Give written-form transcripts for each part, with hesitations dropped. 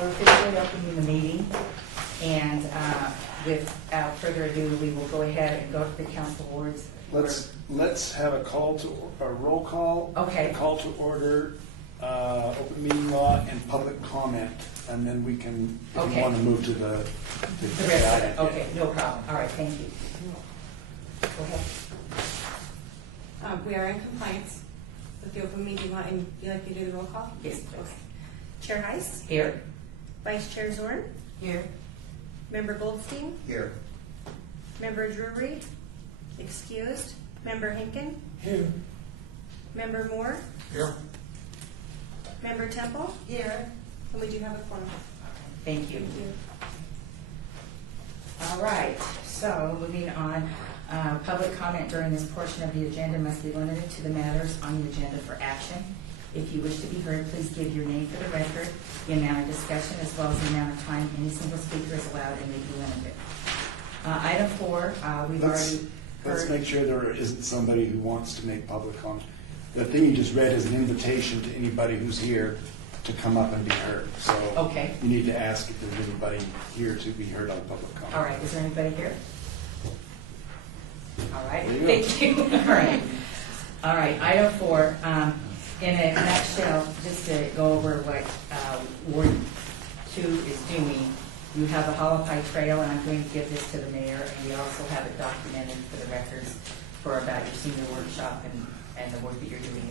we're officially opening the meeting, and without further ado, we will go ahead and go to the council awards. Let's have a roll call. Okay. A call to order, open meeting law, and public comment, and then we can, if Okay. you want to move to the rest of it. Okay, no problem. All right, thank you. Go ahead. We are in compliance with the open meeting law, and you like to do the roll call? Yes, please. Okay. Chair Heiss, Here. Vice Chair Zorn, Here. Member Goldstein, Here. Member Drury, excused, Member Hinkin, Here. Member Moore, Here. Member Temple, Here. and we do have a quorum. Thank you. Thank you. All right, so moving on, public comment during this portion of the agenda must be limited to the matters on the agenda for action. If you wish to be heard, please give your name for the record, the amount of discussion, as well as the amount of time any single speaker is allowed and may be limited. Item 4, we've already Let's heard. make sure there isn't somebody who wants to make public comment. The thing you just read is an invitation to anybody who's here to come up and be heard. So Okay. you need to ask if there's anybody here to be heard on public comment. All right, is there anybody here? All right, There you go. thank you. All right, item 4, in a nutshell, just to go over what Ward 2 is doing, you have the Hualapai Trail, and I'm going to give this to the mayor, and we also have it documented for the records for about your senior workshop and the work that you're doing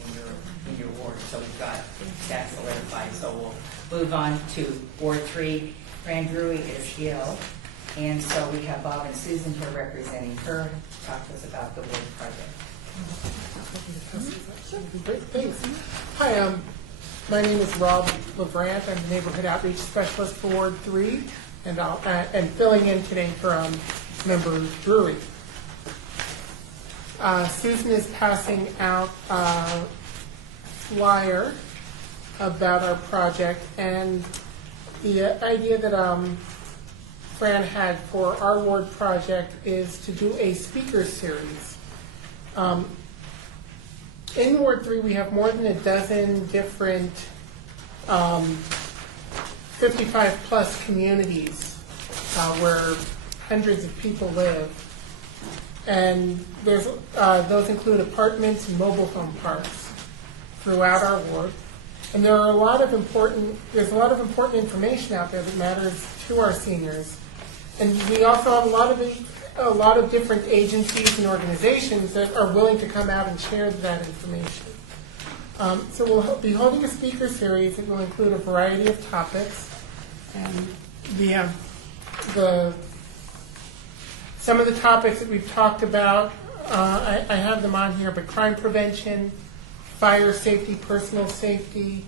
in your ward. So we've got that solidified. So we'll move on to Ward 3. Fran Drury is ill, and so we have Bob and Susan here representing her. Talk to us about the ward project. Great, thanks. Hi, my name is Rob LeBrant. I'm the Neighborhood Outreach Specialist for Ward 3, and filling in today for Member Drury. Susan is passing out a flyer about our project, and the idea that Fran had for our ward project is to do a speaker series. In Ward 3, we have more than a dozen different 55-plus communities where hundreds of people live. And those include apartments and mobile home parks throughout our ward. And there's a lot of important information out there that matters to our seniors. And we also have a lot of different agencies and organizations that are willing to come out and share that information. So we'll be holding a speaker series that will include a variety of topics. And we have some of the topics that we've talked about. I have them on here, but crime prevention, fire safety, personal safety.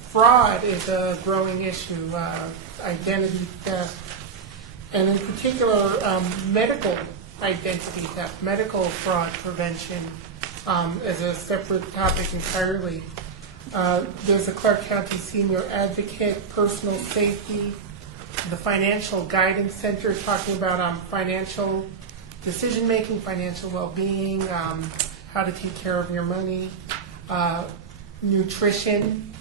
Fraud is a growing issue, identity theft, and in particular, medical identity theft, medical fraud prevention is a separate topic entirely. There's a Clark County Senior Advocate, personal safety, the Financial Guidance Center talking about financial decision-making, financial well-being, how to take care of your money, nutrition,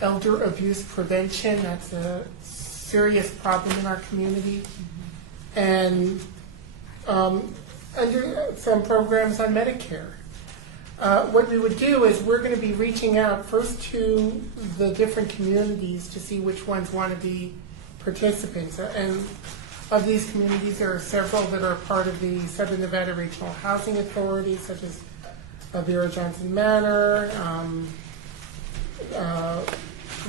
elder abuse prevention, that's a serious problem in our community, and under some programs on Medicare. What we would do is we're going to be reaching out first to the different communities to see which ones want to be participants. And of these communities, there are several that are part of the Southern Nevada Regional Housing Authority, such as Vera Johnson Manor,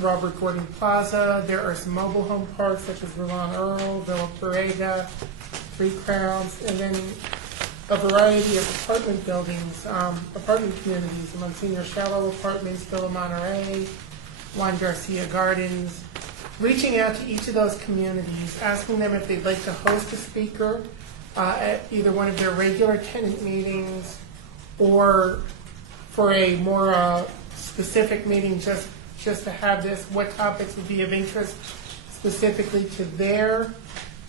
Robert Gordon Plaza. There are some mobile home parks, such as Verlon Earl, Villa Parega, Three Crowns, and then a variety of apartment buildings, apartment communities, Monsignor Shallow Apartments, Villa Monterey, Juan Garcia Gardens, reaching out to each of those communities, asking them if they'd like to host a speaker at either one of their regular tenant meetings or for a more specific meeting just to have this, what topics would be of interest specifically to their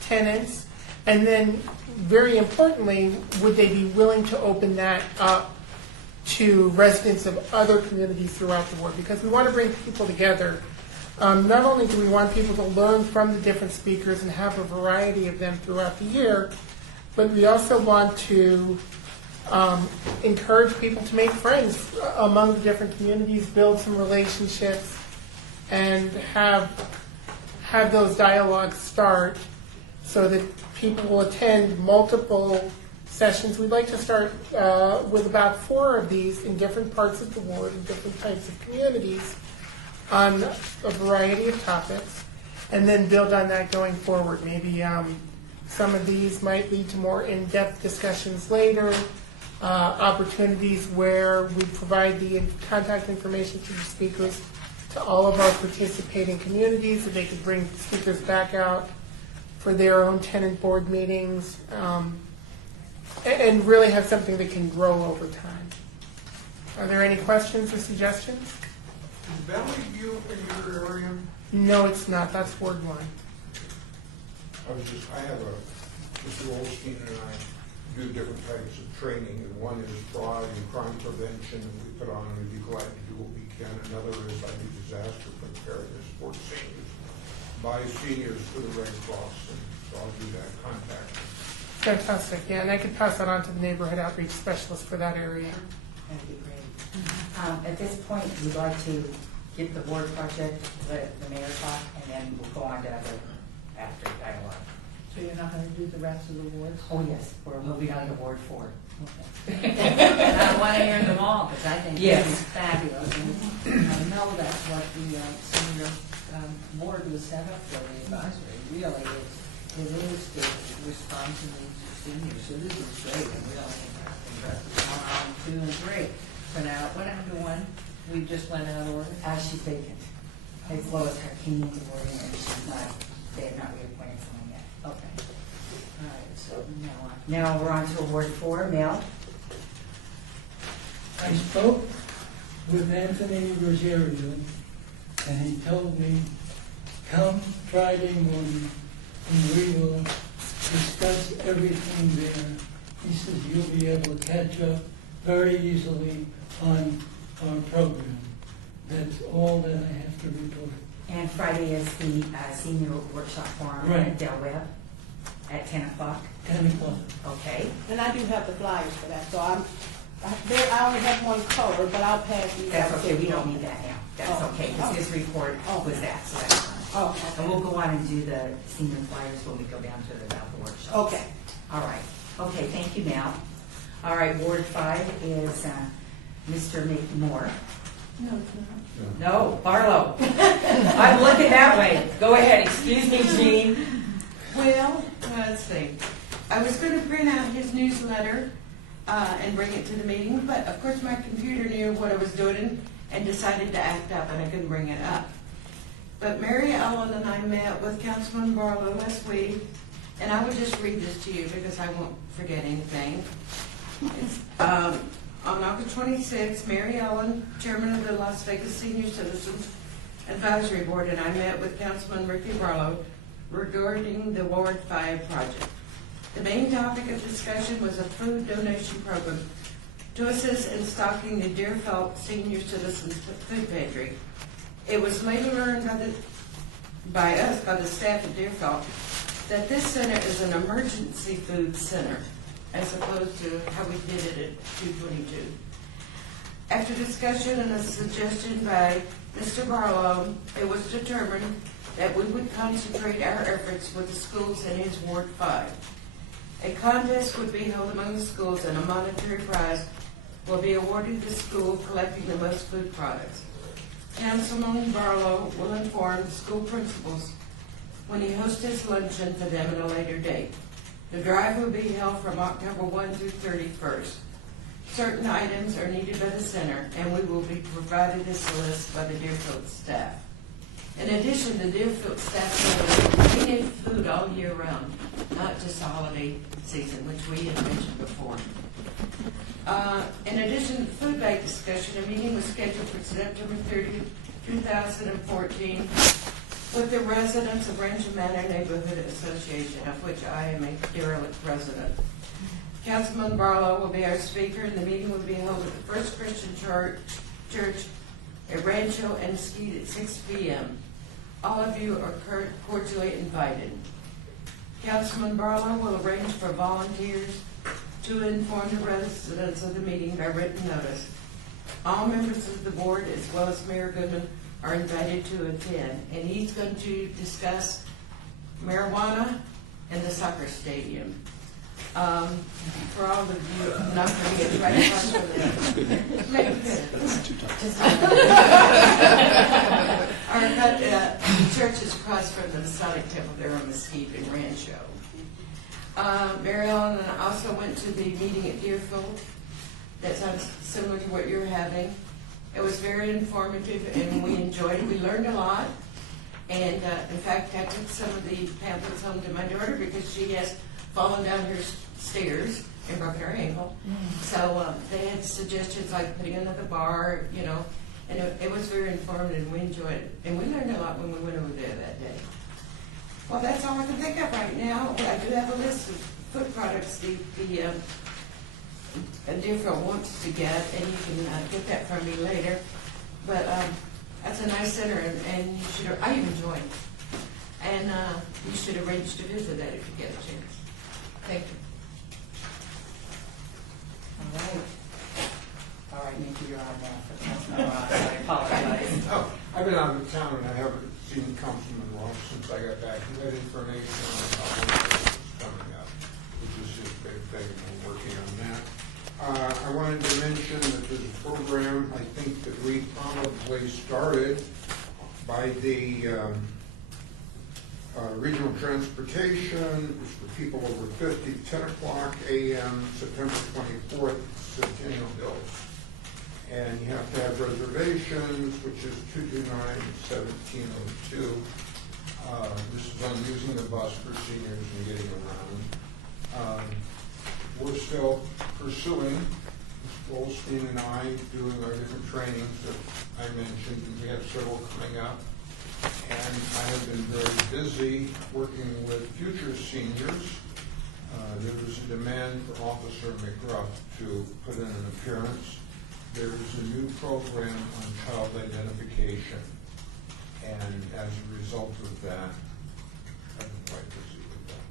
tenants. And then, very importantly, would they be willing to open that up to residents of other communities throughout the ward, because we want to bring people together. Not only do we want people to learn from the different speakers and have a variety of them throughout the year, but we also want to encourage people to make friends among the different communities, build some relationships, and have those dialogues start so that people will attend multiple sessions. We'd like to start with about 4 of these in different parts of the ward, in different types of communities, on a variety of topics, and then build on that going forward. Maybe some of these might lead to more in-depth discussions later, opportunities where we provide the contact information to the speakers to all of our participating communities, that they could bring speakers back out for their own tenant board meetings, and really have something that can grow over time. Are there any questions or suggestions? Is Valley View in your area? No, it's not. That's Ward 1. I have Mr. Olstein and I do different types of training, and one is fraud and crime prevention, and we put on, and we'd be glad to do what we can. Another is I do disaster preparedness for seniors, by seniors for the Red Cross, and so I'll do that contact. Fantastic. Yeah, and I could pass that on to the neighborhood outreach specialist for that area. That'd be great. At this point, we'd like to get the ward project, let the mayor talk, and then we'll go on to other after dialogue. So you're not gonna do the rest of the wards? Oh, yes, we're moving on to Ward 4. And I wanna hear them all, because I think Yes. this is fabulous. And I know that's what the senior board was set up for, the advisory. Really, it is to respond to needs of seniors, so this is great, and really impressive. 1, 2, and 3. So now, what happened to 1? We just went out of order? She's vacant. It's Lois Harkinian, and she's not, they have not reappointed someone yet. Okay. All right, so now on. Now we're on to Ward 4, Mel. I spoke with Anthony Rosario, and he told me, come Friday morning, and we will discuss everything there. He says you'll be able to catch up very easily on our program. That's all that I have to report. And Friday is the senior workshop forum at Right. Del Webb at 10 o'clock. 10 o'clock. Okay. And I do have the flyers for that, so I only have one color, but I'll pass you. That's okay, we don't need that now. That's Oh. okay, because his report was that, so that's fine. Oh, And we'll go on and do the senior flyers when we go down to the workshop. okay. All right. Okay, thank you, Mel. All right, Ward 5 is Mr. McMore. No, it's not. No, Barlow. I'm looking that way. Go ahead, excuse me, Jean. Well, let's see. I was going to print out his newsletter and bring it to the meeting, but of course my computer knew what I was doing and decided to act up, and I couldn't bring it up. But Mary Ellen and I met with Councilman Barlow last week, and I will just read this to you because I won't forget anything. It's, on August 26th, Mary Ellen, chairman of the Las Vegas Senior Citizens Advisory Board, and I met with Councilman Ricky Barlow regarding the Ward 5 project. The main topic of discussion was a food donation program to assist in stocking the Deerfelt Senior Citizens Food Pantry. It was later learned by the staff at Deerfelt, that this center is an emergency food center, as opposed to how we did it at 222. After discussion and a suggestion by Mr. Barlow, it was determined that we would concentrate our efforts with the schools in his Ward 5. A contest would be held among the schools, and a monetary prize will be awarded to the school collecting the most food products. Councilman Barlow will inform the school principals when he hosts his luncheon for them at a later date. The drive will be held from October 1 through 31st. Certain items are needed by the center, and we will be provided this list by the Deerfield staff. In addition, the Deerfield staff knows we need food all year round, not just the holiday season, which we had mentioned before. In addition to the food bank discussion, a meeting was scheduled for September 30, 2014, with the residents of Rancho Manor Neighborhood Association, of which I am a derelict resident. Councilman Barlow will be our speaker, and the meeting will be held at the First Christian Church at Rancho and Mesquite at 6 p.m. All of you are cordially invited. Councilman Barlow will arrange for volunteers to inform the residents of the meeting by written notice. All members of the board, as well as Mayor Goodman, are invited to attend, and he's going to discuss marijuana and the soccer stadium. For all of you, not for me, it's right across from the church is across from the Masonic Temple there on Mesquite and Rancho. Mary Ellen and I also went to the meeting at Deerfield. That sounds similar to what you're having. It was very informative and we enjoyed it. We learned a lot. And in fact, I took some of the pamphlets home to my daughter because she has fallen down her stairs and broken her ankle. So they had suggestions like putting another bar, you know, and it was very informative and we enjoyed it. And we learned a lot when we went over there that day. Well, that's all I can think of right now. But I do have a list of food products the Deerfield wants to get, and you can get that from me later. But that's a nice center, and you should. I enjoy it, and you should arrange to visit that if you get a chance. Thank you. All right, Nikki, you're on now for Councilman Ross. I apologize. Oh, I've been out of town and I haven't seen Councilman Ross since I got back. He had information on how was coming up, which is his big thing, and we're working on that. I wanted to mention that there's a program, I think, that we probably started by the Regional Transportation. It's for people over 50, 10 o'clock a.m., September 24th, Centennial Hills. And you have to have reservations, which is 229-1702. This is on using the bus for seniors and getting around. We're still pursuing, Mr. Goldstein and I, doing our different trainings that I mentioned, and we have several coming up. And I have been very busy working with future seniors. There was a demand for Officer McGruff to put in an appearance. There is a new program on child identification. And as a result of that, I've been quite busy with that.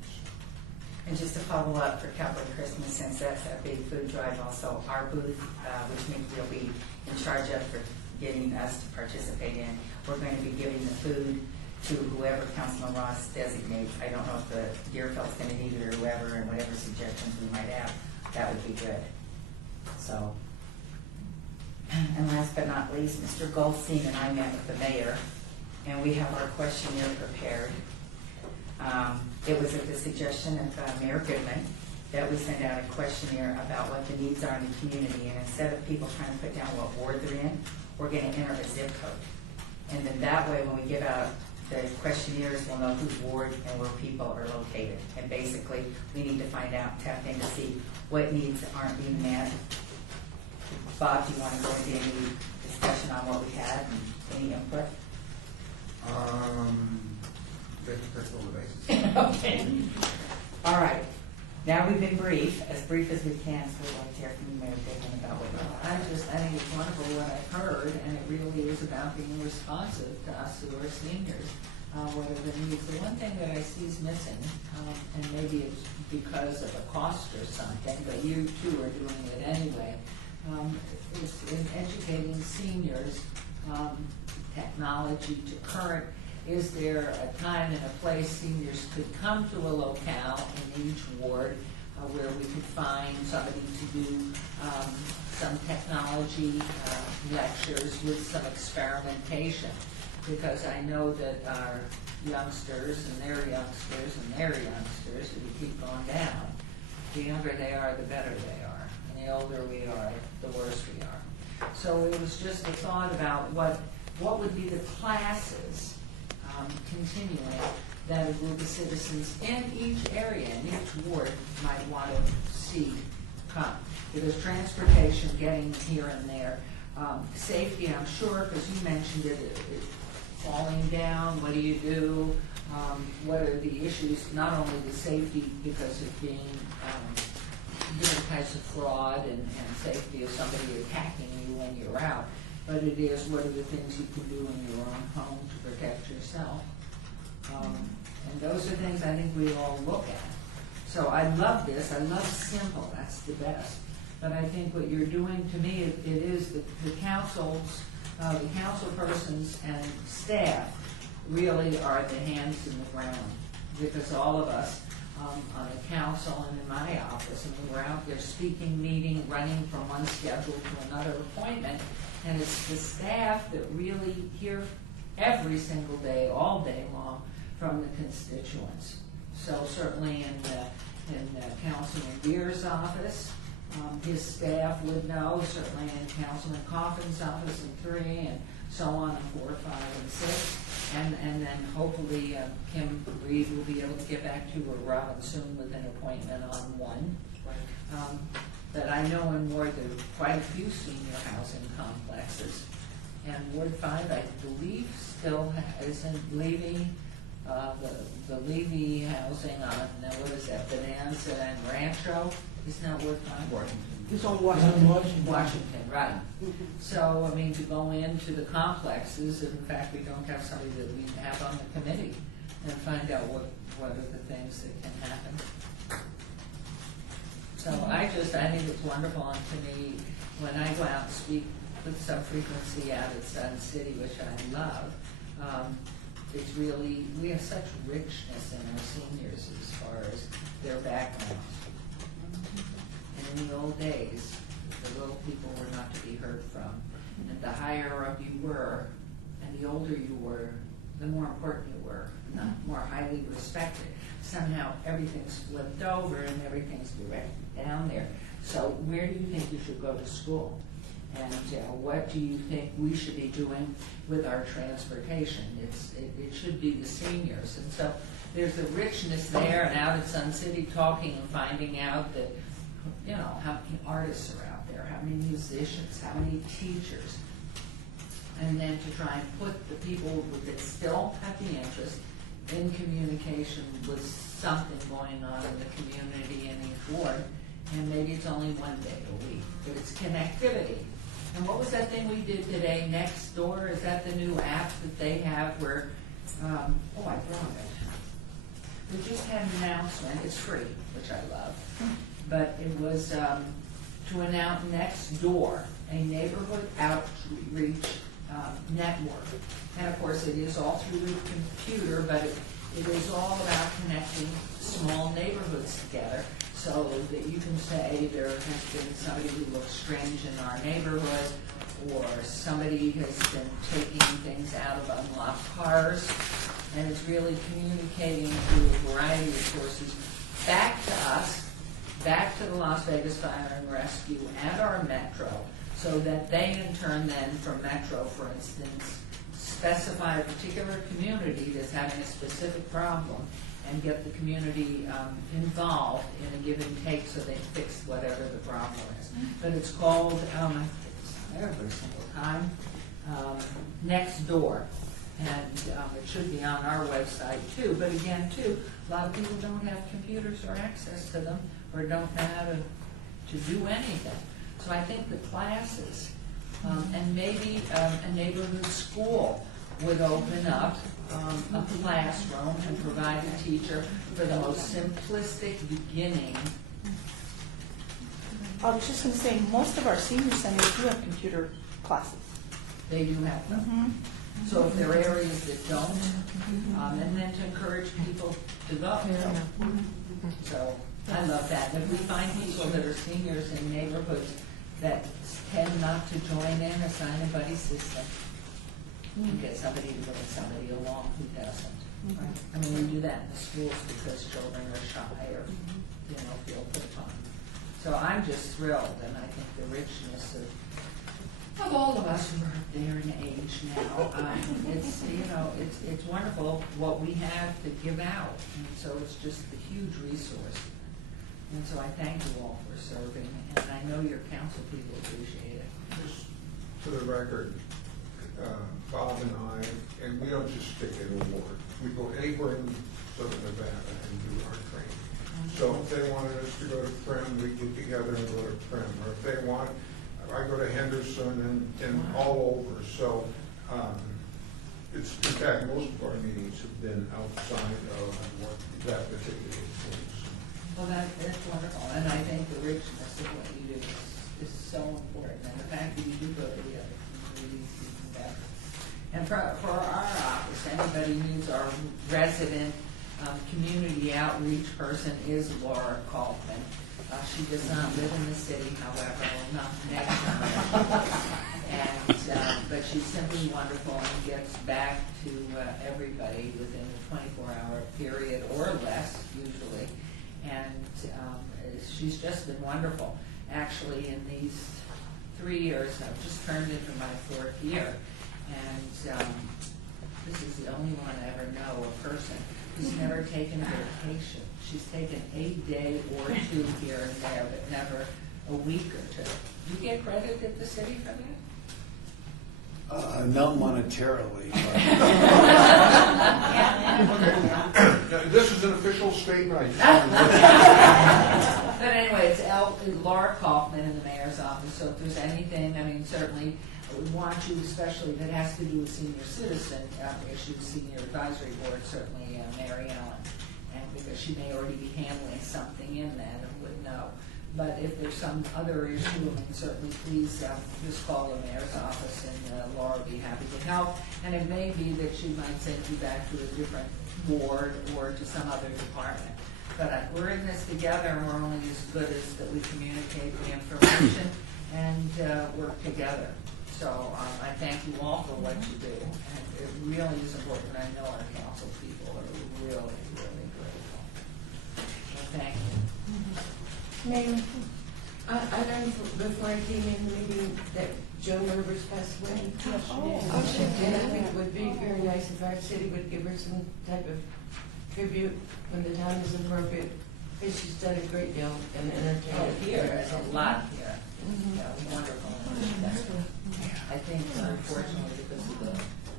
And just to follow up for Cowboy Christmas, since that's a big food drive also, our booth, which Mickey will be in charge of for getting us to participate in, we're going to be giving the food to whoever Councilman Ross designates. I don't know if the Deerfield's going to need it or whoever, and whatever suggestions we might have, that would be good. So, and last but not least, Mr. Goldstein and I met with the mayor, and we have our questionnaire prepared. It was at the suggestion of Mayor Goodman that we send out a questionnaire about what the needs are in the community, and instead of people trying to put down what ward they're in, we're going to enter a zip code. And then that way, when we give out the questionnaires, we'll know whose ward and where people are located. And basically, we need to find out, tap in to see what needs aren't being met. Bob, do you want to go into any discussion on what we had and any input? Okay. All right. Now we've been as brief as we can, so we'd like to hear from you, Mayor Goodman, about what you I think it's wonderful what I've heard, and it really is about being responsive to us who are seniors, what are the needs. The one thing that I see is missing, and maybe it's because of a cost or something, but you too are doing it anyway, is in educating seniors, technology to current. Is there a time and a place seniors could come to a locale in each ward where we could find somebody to do some technology lectures with some experimentation? Because I know that our youngsters and their youngsters and their youngsters, we keep going down. The younger they are, the better they are. And the older we are, the worse we are. So it was just a thought about what would be the classes continuing that a group of citizens in each area, in each ward, might want to see come. Because transportation, getting here and there, safety, I'm sure, because you mentioned it, falling down, what do you do? What are the issues, not only the safety because of being different types of fraud and safety of somebody attacking you when you're out, but it is what are the things you can do in your own home to protect yourself. And those are things I think we all look at. So I love this. I love simple. That's the best. But I think what you're doing, to me, it is the councils, the council persons and staff really are the hands in the ground, because all of us on the council and in my office, I mean, we're out there speaking, meeting, running from one schedule to another appointment, and it's the staff that really hear every single day, all day long, from the constituents. So certainly in Councilman Beer's office, his staff would know, certainly in Councilman Coffin's office in 3, and so on in 4, 5, and 6. And then hopefully Kim Reed will be able to get back to her Robin soon with an appointment on 1. But I know in Ward there are quite a few senior housing complexes. And Ward 5, I believe, still isn't Levy, the Levy housing on, what is that, Bonanza and Rancho? Isn't that Ward 5? Washington. It's on On Washington. Washington. Right. So, I mean, to go into the complexes, if in fact we don't have somebody that we have on the committee, and find out what are the things that can happen. So I think it's wonderful, and to me, when I go out and speak with some frequency out at Sun City, which I love, it's really, we have such richness in our seniors as far as their backgrounds. And in the old days, the little people were not to be heard from. And the higher up you were, and the older you were, the more important you were, not more highly respected. Somehow everything's flipped over and everything's directed down there. So where do you think you should go to school? And what do you think we should be doing with our transportation? It should be the seniors. And so there's a richness there, and out at Sun City talking and finding out that, you know, how many artists are out there, how many musicians, how many teachers. And then to try and put the people that still have the interest in communication with something going on in the community in each ward. And maybe it's only one day a week, but it's connectivity. And what was that thing we did today, Nextdoor? Is that the new app that they have where, I brought it. We just had an announcement, it's free, which I love, but it was to announce Nextdoor, a neighborhood outreach network. And of course it is all through the computer, but it is all about connecting small neighborhoods together, so that you can say there has been somebody who looks strange in our neighborhood, or somebody has been taking things out of unlocked cars, and it's really communicating through a variety of sources back to us, back to the Las Vegas Fire and Rescue and our Metro, so that they in turn then, from Metro, for instance, specify a particular community that's having a specific problem and get the community involved in a give and take so they fix whatever the problem is. But it's called, every single time, Nextdoor. And it should be on our website too. But again, too, a lot of people don't have computers or access to them, or don't know how to do anything. So I think the classes, and maybe a neighborhood school would open up a classroom and provide a teacher for the most simplistic beginning. I was just going to say, most of our senior centers do have computer classes. They do have them. So if there are areas that don't, and then to encourage people to go. So I love that. And if we find people that are seniors in neighborhoods that tend not to join in, assign a buddy system, and get somebody to bring somebody along who doesn't. I mean, we do that in the schools because children are shy or, feel put upon. So I'm just thrilled, and I think the richness of all of us who are there in age now, it's wonderful what we have to give out, and so it's just a huge resource. And so I thank you all for serving, and I know your council people appreciate it. Just for the record, Bob and I, and we don't just stick in a ward. We go anywhere in Southern Nevada and do our training. So if they wanted us to go to Prim, we get together and go to Prim. Or if they want, I go to Henderson and all over. So it's, in fact, most of our meetings have been outside of that particular place. Well, that's wonderful, and I think the richness of what you do is so important, and the fact that you do go to the other communities is even better. And for our office, anybody who's our resident community outreach person is Laura Kaufman. She does not live in the city, however, not next time. But she's simply wonderful and gets back to everybody within a 24-hour period or less, usually. And she's just been wonderful. Actually, in these 3 years, I've just turned into my 4th year. And this is the only one I ever know, a person who's never taken a vacation. She's taken a day or two here and there, but never a week or two. Do you get credit at the city for that? Not monetarily. Now, this is an official statement. I just wanted to- But anyway, it's Laura Kaufman in the mayor's office, so if there's anything, I mean, certainly we want you, especially if it has to do with senior citizen issues, senior advisory board, certainly Mary Ellen, and because she may already be handling something in that and would know. But if there's some other issue, I mean, certainly please just call the mayor's office and Laura will be happy to help. And it may be that she might send you back to a different board or to some other department. But we're in this together, and we're only as good as that we communicate the information and work together. So I thank you all for what you do, and it really is important. I know our council people are really, really grateful. So thank you. Mayor, I learned before I came in the meeting that Joan Rivers passed away. Oh, she And I think it would be very nice if our city would give her some type of tribute when the time is appropriate, because she's done a great deal in Oh, entertainment. here, there's a lot here. Yeah, wonderful. I think unfortunately because of the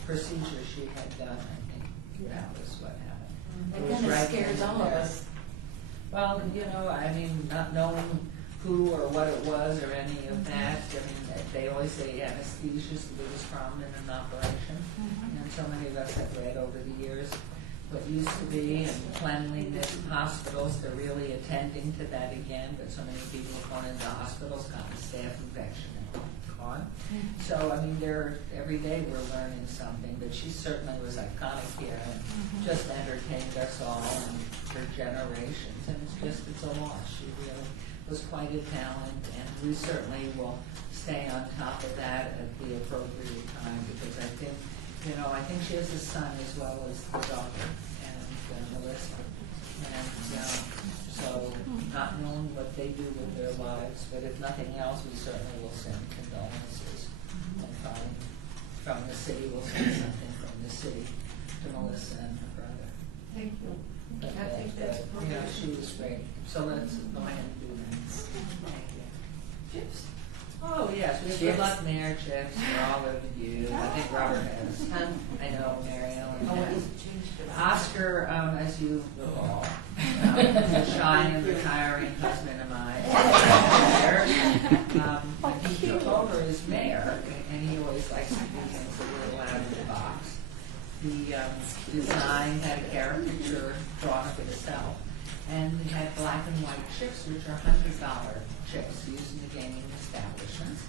procedure she had done, I think that was what happened. It was kind of right scares then and all of there. us. Well, you know, I mean, not knowing who or what it was or any of that, I mean, they always say anesthesia is the biggest problem in an operation. And so many of us have read over the years what used to be, and cleanliness in hospitals, they're really attending to that again, but so many people have gone into hospitals, gotten staph infection and gone. So, I mean, every day we're learning something, but she certainly was iconic here and just entertained us all and for generations, and it's a loss. She really was quite a talent, and we certainly will stay on top of that at the appropriate time, because I think she has a son as well as the daughter, and Melissa. And so not knowing what they do with their lives, but if nothing else, we certainly will send condolences. And from the city, we'll send something from the city to Melissa and her brother. Thank you. But, I think that's appropriate. she was great. So let's go ahead and do that. Thank you. Chips? Oh, yes, we have good luck mayor chips for all of you. I think Robert has. I know, Mary Ellen Oh, has. it's changed it. Oscar, as you recall, shy and retiring husband of mine. He took over as mayor, and he always likes to do things a little out of the box. The design had a caricature drawn of himself, and it had black and white chips, which are $100 chips used in the gaming establishments.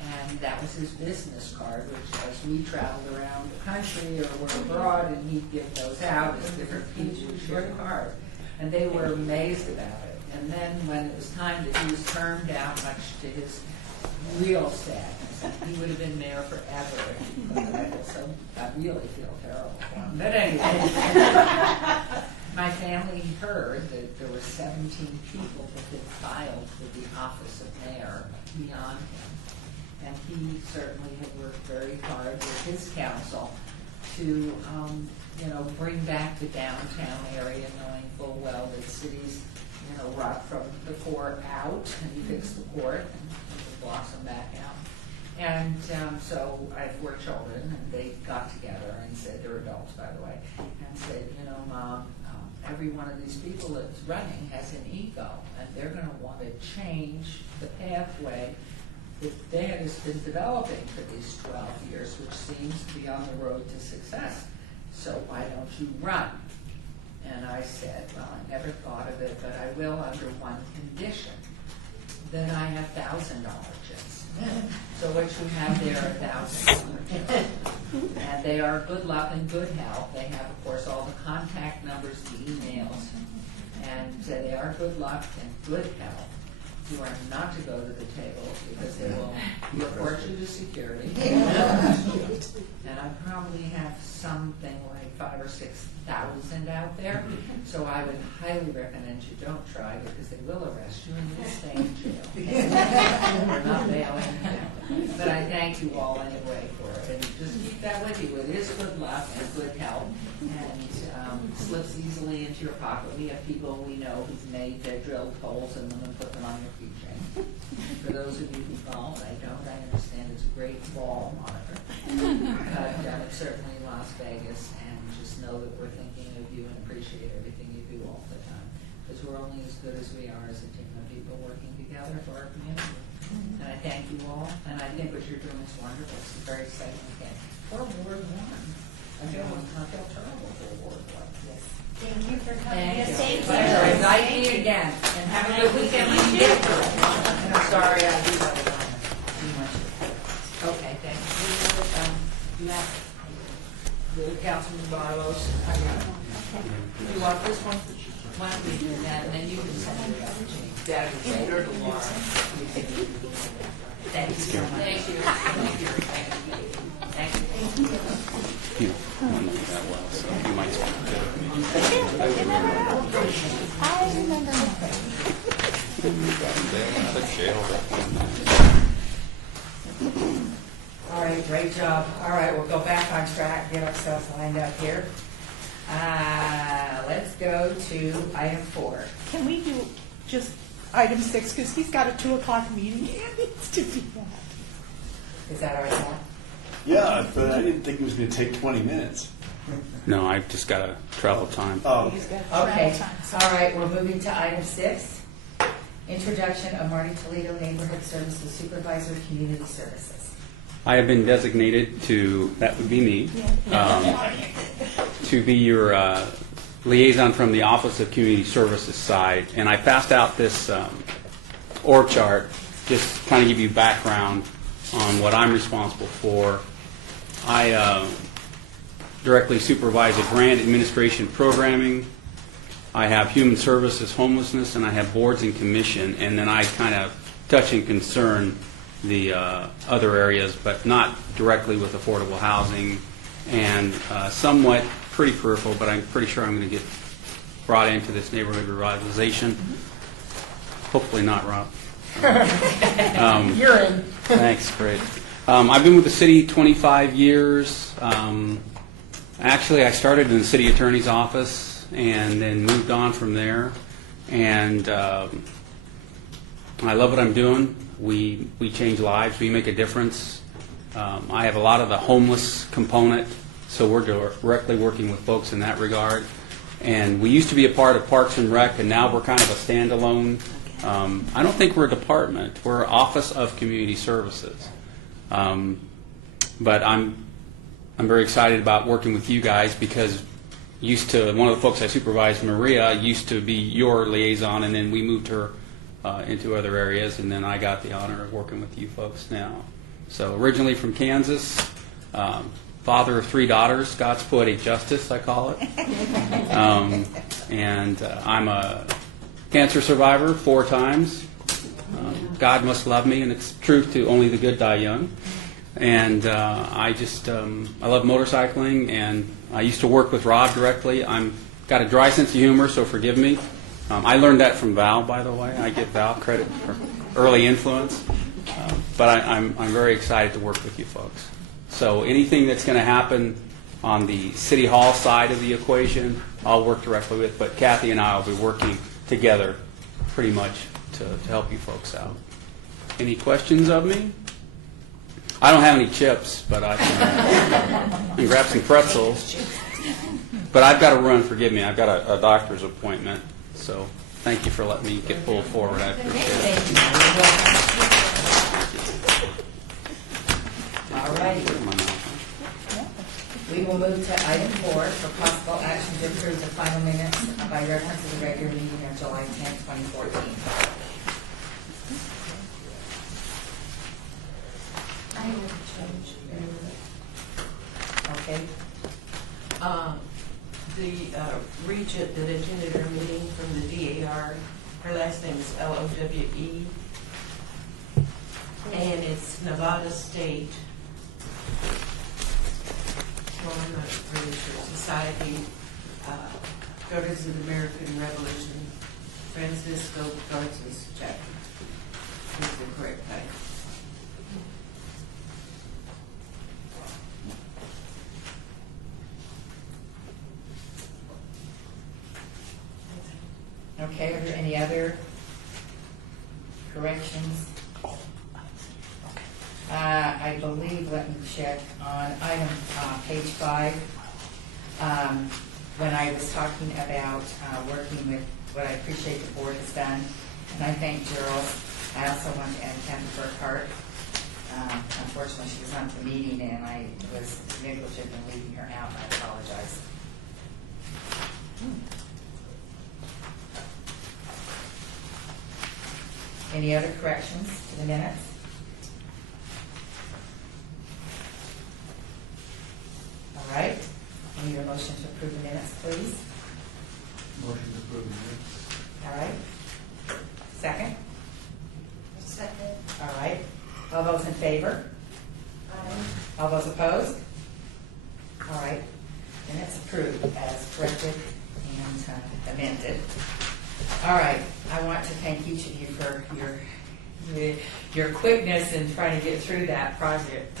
And that was his business card, which as we traveled around the country or were abroad, and he'd give those out as different people share cards. And they were amazed about it. And then when it was time that he was termed out, much to his real sadness, he would have been mayor forever. So I really feel terrible for him. But anyway, my family heard that there were 17 people that had filed for the office of mayor beyond him. And he certainly had worked very hard with his council to, bring back the downtown area, knowing full well that cities, rot from the core out, and he fixed the port and blossom back out. And so I have 4 children, and they got together and said, they're adults, by the way, and said, Mom, every one of these people that's running has an ego, and they're going to want to change the pathway that Dad has been developing for these 12 years, which seems to be on the road to success. So why don't you run? And I said, well, I never thought of it, but I will under one condition. Then I have $1,000 checks. So what you have there are $1,000 checks. And they are good luck and good health. They have, of course, all the contact numbers, the emails, and they are good luck and good health. You are not to go to the table because they will report you to security. And I probably have something like 5,000 or 6,000 out there. So I would highly recommend you don't try because they will arrest you and you'll stay in jail. We're not bailing. But I thank you all anyway for it. And just keep that with you. It is good luck and good health, and slips easily into your pocket. We have people we know who've made drilled holes in them and put them on your keychain. For those of you who don't, I understand it's a great wall monitor. But it's certainly Las Vegas, and just know that we're thinking of you and appreciate everything you do all the time. Because we're only as good as we are as a team of people working together for our community. And I thank you all, and I think what you're doing is wonderful. It's a very exciting thing. For Ward 1, I feel terrible for Ward 1. Yes. Thank you for coming. Thank you. Thank you. Pleasure. Invite me again, and have a good weekend when you get to it. And I'm sorry I do that too much. Okay, thank you. You have the Councilman Barlos. I got it. You want this one? Why don't we do that, and then you can send it out to me. That would be great. Or to Laura. Thank you so much. Thank you. Thank you. Thank you. Thank you. You don't know me that well, so you might speak to me. I remember. All right, great job. All right, we'll go back on track, get ourselves lined up here. Let's go to item 4. Can we do just item 6, because he's got a 2 o'clock meeting, he needs to do that. Is that all right, Paul? Yeah, but I didn't think it was going to take 20 minutes. No, I've just got a travel time. Oh, He's got Okay, travel time. all right, we're moving to item 6. Introduction of Marty Toledo, Neighborhood Services Supervisor, Community Services. I have been designated to, that would be me, to be your liaison from the Office of Community Services side. And I passed out this org chart, just kind of give you background on what I'm responsible for. I directly supervise a grant administration programming. I have human services, homelessness, and I have boards and commission. And then I kind of touch and concern the other areas, but not directly with affordable housing, and somewhat pretty peripheral, but I'm pretty sure I'm going to get brought into this neighborhood revitalization. Hopefully not, Rob. You're in. Thanks, great. I've been with the city 25 years. Actually, I started in the city attorney's office and then moved on from there. And I love what I'm doing. We change lives. We make a difference. I have a lot of the homeless component, so we're directly working with folks in that regard. And we used to be a part of Parks and Rec, and now we're kind of a standalone. I don't think we're a department. We're Office of Community Services. But I'm very excited about working with you guys because one of the folks I supervised, Maria, used to be your liaison, and then we moved her into other areas, and then I got the honor of working with you folks now. So originally from Kansas, father of 3 daughters, God's poetic justice, I call it. And I'm a cancer survivor 4 times. God must love me, and it's truth to only the good die young. And I love motorcycling, and I used to work with Rob directly. I've got a dry sense of humor, so forgive me. I learned that from Val, by the way. I give Val credit for early influence. But I'm very excited to work with you folks. So anything that's going to happen on the City Hall side of the equation, I'll work directly with. But Kathy and I will be working together pretty much to help you folks out. Any questions of me? I don't have any chips, but I can grab some pretzels. But I've got to run, forgive me, I've got a doctor's appointment, so thank you for letting me get pulled forward, I appreciate it. Thank you. All right. We will move to item 4 for possible action to approve the final minutes by reference to the regular meeting of July 10, 2014. I have a change. Okay. The regent that attended our meeting from the DAR, her last name is Lowe, and it's Nevada State. Well, I'm not really sure. Society, Daughters of the American Revolution, Francisco Garza's chapter. Is the correct title. Okay, are there any other corrections? I believe, let me check on item, page 5. When I was talking about working with what I appreciate the board has done, and I thank Gerald. I also want to add Kathy Burkhart. Unfortunately, she was not at the meeting, and I was negligent in leaving her out, and I apologize. Any other corrections to the minutes? All right. I need a motion to approve the minutes, please. Motion to approve the minutes. All right. Second? Second. All right. All those in favor? All those opposed? All right. Minutes approved as corrected and amended. All right. I want to thank each of you for your quickness in trying to get through that project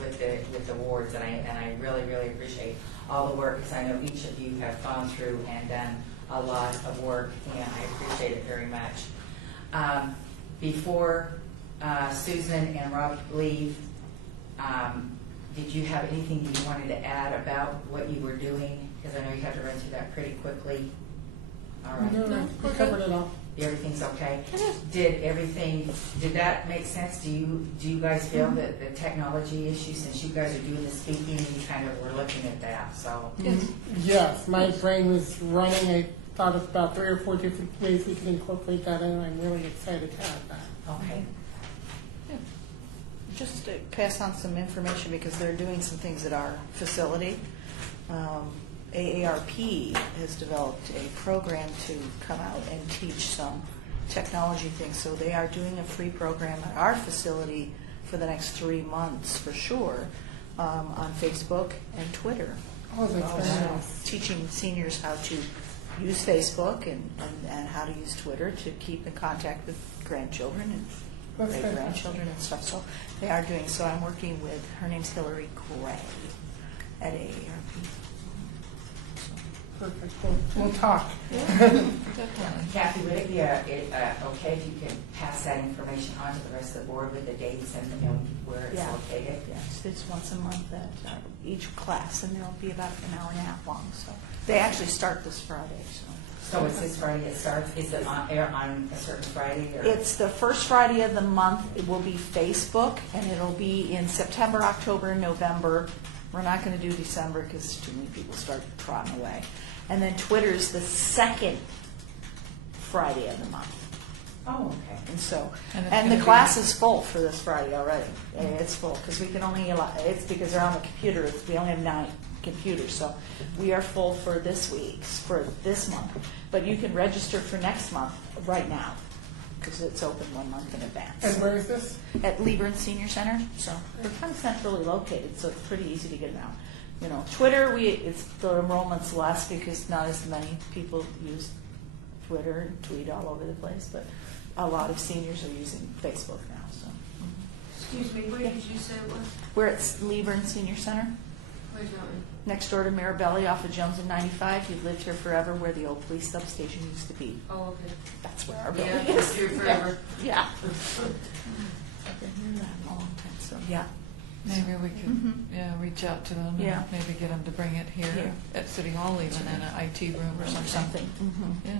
with the wards, and I really appreciate all the work, because I know each of you have gone through and done a lot of work, and I appreciate it very much. Before Susan and Rob leave, did you have anything that you wanted to add about what you were doing? Because I know you have to run through that pretty quickly. All right. No, we covered it all. Everything's okay? Did that make sense? Do you guys feel that the technology issue, since you guys are doing the speaking, you kind of were looking at that, so? Yes, my brain was running. I thought of about 3 or 4 different ways we could incorporate that in, and I'm really excited to have that. Okay. Just to pass on some information, because they're doing some things at our facility. AARP has developed a program to come out and teach some technology things. So they are doing a free program at our facility for the next 3 months for sure, on Facebook and Twitter. Oh, that's very So nice. teaching seniors how to use Facebook and how to use Twitter to keep in contact with grandchildren and That's great fantastic. grandchildren and stuff. So they are doing. So I'm working with, her name's Hillary Gray at AARP. Perfect. We'll talk. Kathy, would it be okay if you can pass that information on to the rest of the board with the dates and where it's Yeah. located? Yes, it's once a month at each class, and they'll be about an hour and a half long. So they actually start this Friday. So it's this Friday it starts? Is it on air on a certain Friday? Or? It's the first Friday of the month. It will be Facebook, and it'll be in September, October, and November. We're not going to do December because too many people start trotting away. And then Twitter's the second Friday of the month. Oh, okay. And so, And it's and gonna the be- class is full for this Friday already. It's full because we can only allow, it's because they're on the computer. We only have 9 computers. So we are full for this week, for this month. But you can register for next month right now because it's open 1 month in advance. And where is this? At Lieber Senior Center. So we're kind of centrally located, so it's pretty easy to get around. You know, Twitter, it's the enrollment's less because not as many people use Twitter and tweet all over the place, but a lot of seniors are using Facebook now. So Excuse me, where did you say it was? we're at Lieber Senior Center, Where's that one? next door to Marabelli off of Jones and 95. You've lived here forever, where the old police substation used to be. Oh, okay. That's where our Yeah, building it's is. here forever. Yeah. I've been here that a long time. So yeah. Maybe we could, yeah, reach out to them Yeah. and maybe get them to bring it here Here. at City Hall, even in an IT room or or something. something. Yeah.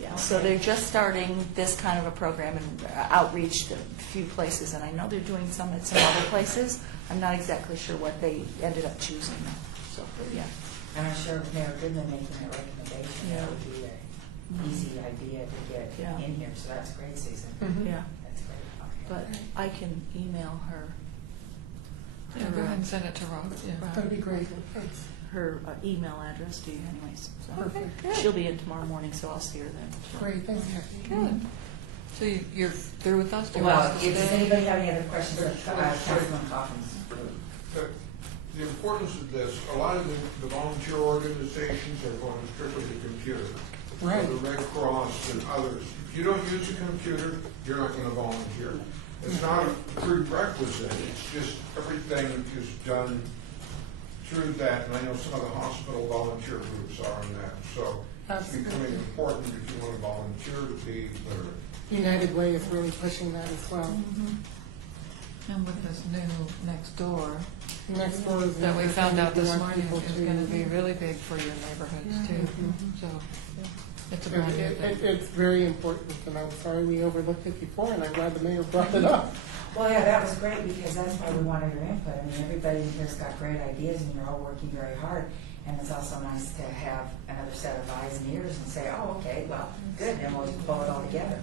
Yeah, so they're just starting this kind of a program and outreach to a few places, and I know they're doing some at some other places. I'm not exactly sure what they ended up choosing, so, yeah. And I'm sure if Mayor Goodman making a recommendation, Yeah. that would be an easy idea to get Yeah. in here, so that's great, Susan. Yeah, That's great, okay. but I can email her. Yeah, go ahead and send it to Rob, yeah. That'd be great. Thanks. Her email address to you anyways. So. Perfect. Good. She'll be in tomorrow morning, so I'll see her then. Great, thanks, Kathy. Good. So you're through with us? Do you Well, want us to does stay? anybody have any other questions for Councilman Coffins? The importance of this, a lot of the volunteer organizations are going strictly to computer. Right. So the Red Cross and others. If you don't use a computer, you're not going to volunteer. It's not a prerequisite, it's just everything is done through that, and I know some of the hospital volunteer groups are on that. So it's becoming important if you want to volunteer to be literate. United Way is really pushing that as well. And with this new next door Next door is that we found out this more morning people is too. going to be really big for your neighborhoods too. So it's a brand new thing. It's very important, and I'm sorry we overlooked it before, and I'm glad the mayor brought it up. Well, yeah, that was great, because that's why we wanted your input. I mean, everybody in here's got great ideas, and you're all working very hard. And it's also nice to have another set of eyes and ears and say, oh, okay, well, good, then we'll pull it all together.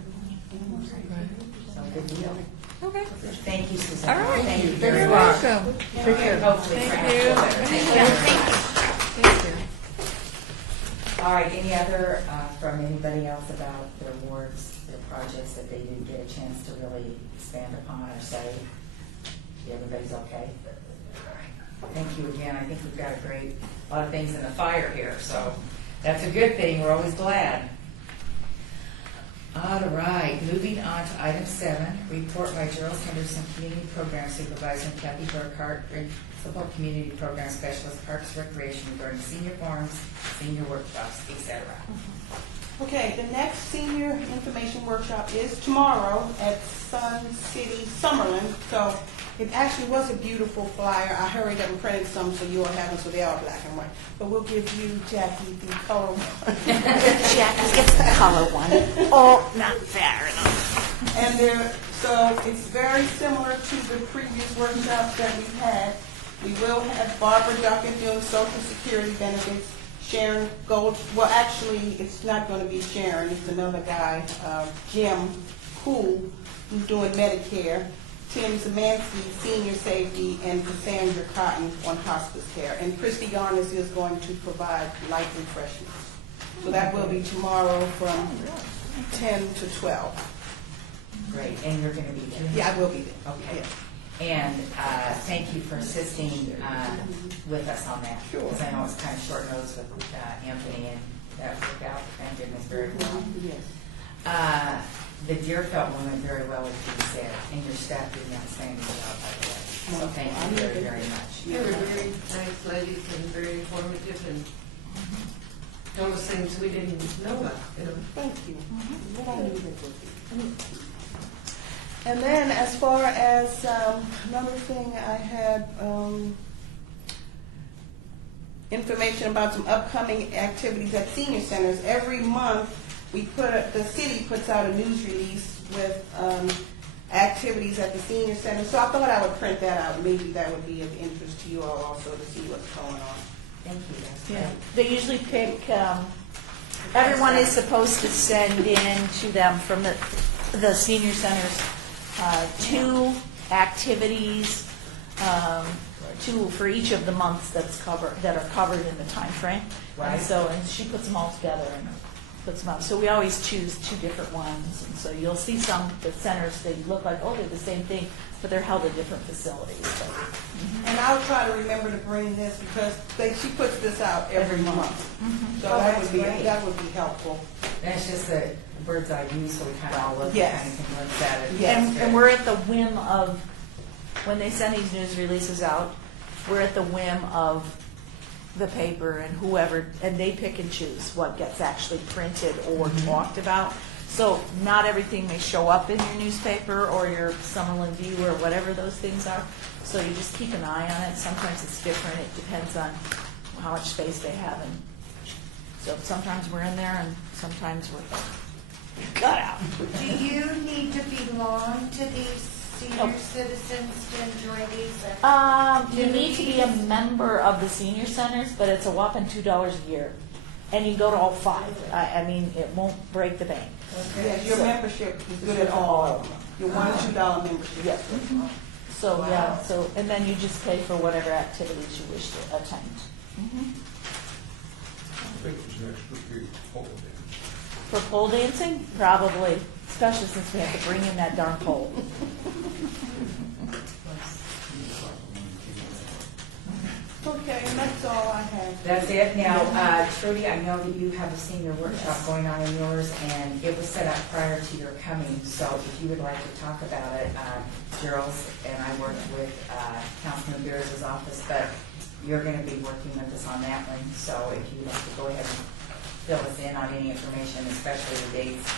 So, good deal. Okay. Thank you, Susan. All right. Thank you You're very You're much. welcome. Take care. Hopefully, Thank feel better. Take care. Thank you. All right, any other, from anybody else about their awards, their projects that they didn't get a chance to really expand upon or say? Everybody's okay? All right. Thank you again. I think we've got a lot of things in the fire here, so that's a good thing. We're always glad. All right, moving on to item 7, report by Gerald Henderson, Community Program Supervisor, and Kathy Burkhart, Principal Community Program Specialist, Parks Recreation, regarding senior forums, senior workshops, etc. Okay, the next senior information workshop is tomorrow at Sun City, Summerlin. So it actually was a beautiful flyer. I hurried up and printed some so you all have them, so they are black and white. But we'll give you, Jackie, the color one. Jackie gets the color one. Oh, not fair enough. And so it's very similar to the previous workshops that we've had. We will have Barbara Duckett doing Social Security benefits. Sharon Gold, well, actually, it's not going to be Sharon, it's another guy, Jim Cool, who's doing Medicare, Tim Zemansky, Senior Safety, and Cassandra Cotton on hospice care. And Christy Garnis is going to provide light refreshments. So that will be tomorrow from 10 to 12. Great, and you're going to be there? Yeah, I will be there. Okay. Yeah. And thank you for assisting with us on that. Sure. Because I know it's kind of short notice with Anthony, and that worked out, thank goodness, very well. Yes. The Deerfeld one went very well, as you said, and your staff did an outstanding job, by the way. So thank you very, very much. They were very nice ladies and very informative and told us things we didn't know about, you know. Thank you. And then as far as another thing, I had information about some upcoming activities at senior centers. Every month, the city puts out a news release with activities at the senior center. So I thought I would print that out. Maybe that would be of interest to you all also to see what's going on. Thank you. That's Yeah, great. they usually pick, everyone is supposed to send in to them from the senior centers 2 activities, 2 for each of the months that are covered in the time frame. Right. And she puts them all together and puts them out. So we always choose 2 different ones. And so you'll see some, the centers, they look like, oh, they're the same thing, but they're held at different facilities. So. And I'll try to remember to bring this because she puts this out every month. So Oh, that that's would be great. helpful. And it's just a bird's eye view, so we kind of all look Yes. and can look at it. Yes. And we're at the whim of, when they send these news releases out, we're at the whim of the paper and whoever, and they pick and choose what gets actually printed or talked about. So not everything may show up in your newspaper or your Summerlin View or whatever those things are. So you just keep an eye on it. Sometimes it's different. It depends on how much space they have. And so sometimes we're in there and sometimes we're cut out. Do you need to belong to these senior Nope. citizens to enjoy these? You need to be a member of the senior centers, but it's a whopping $2 a year. And you can go to all 5. I mean, it won't break the bank. Yes, your membership is good at all of them. Your $1 or $2 membership. Yes. So, yeah, and then you just pay for whatever activities you wish to attend. I think it was an extra fee for pole dance. For pole dancing? Probably, especially since we have to bring in that darn pole. Okay, and that's all I have. That's it. Now, Trudy, I know that you have a senior workshop going on in yours, and it was set up prior to your coming, so if you would like to talk about it, Gerald's and I worked with Councilman Beers' office, but you're going to be working with us on that one, so if you'd like to go ahead and fill us in on any information, especially the dates,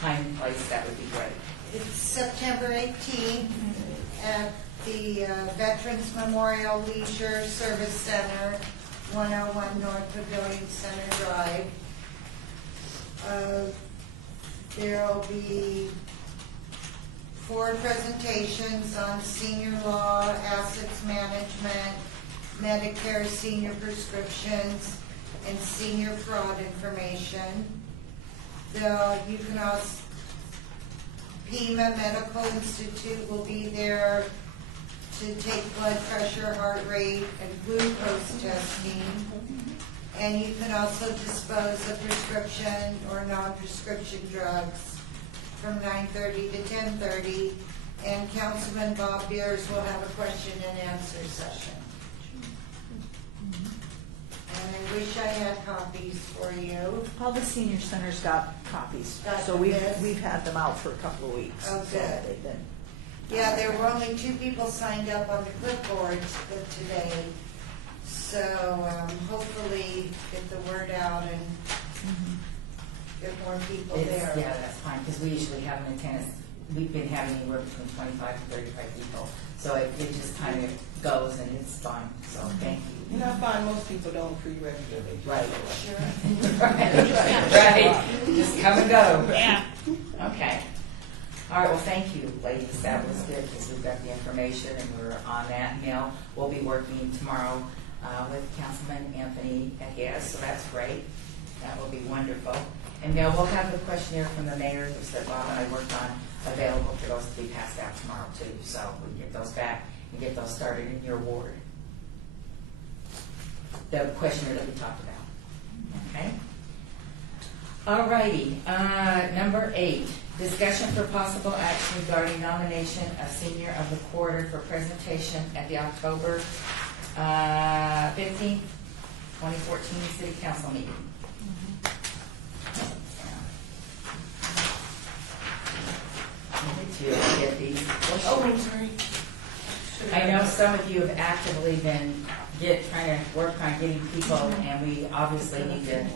time, and place, that would be great. It's September 18th at the Veterans Memorial Leisure Service Center, 101 North Pavilion Center Drive. There'll be 4 presentations on senior law, assets management, Medicare senior prescriptions, and senior fraud information. You can also, Pima Medical Institute will be there to take blood pressure, heart rate, and glucose testing. And you can also dispose of prescription or non-prescription drugs from 9:30 to 10:30. And Councilman Bob Beers will have a question and answer session. And I wish I had copies for you. All the senior centers got copies, Got so this. we've had them out for a couple of weeks. Oh, So good. they've been- Yeah, there were only 2 people signed up on the clipboards today. So hopefully get the word out and get more people there. Yeah, that's fine, because we usually have an attendance, we've been having anywhere between 25 and 35 people, so it just kind of goes and it's fine, so thank you. And I find most people don't pre-register. They just Right. show up. Right, just come and go. Yeah. Okay. All right, well, thank you, ladies, that was good, because we've got the information and we're on that. Now, we'll be working tomorrow with Councilman Anthony at his, so that's great. That will be wonderful. And now we'll have the questionnaire from the mayor, which that Bob and I worked on, available for those to be passed out tomorrow too. So we can get those back and get those started in your ward. The questionnaire that we talked about. Okay? All righty. Number 8, discussion for possible action regarding nomination of senior of the quarter for presentation at the October 15th, 2014 City Council meeting. To get these. Oh, I'm sorry. I know some of you have actively been trying to work on getting people, and we obviously need to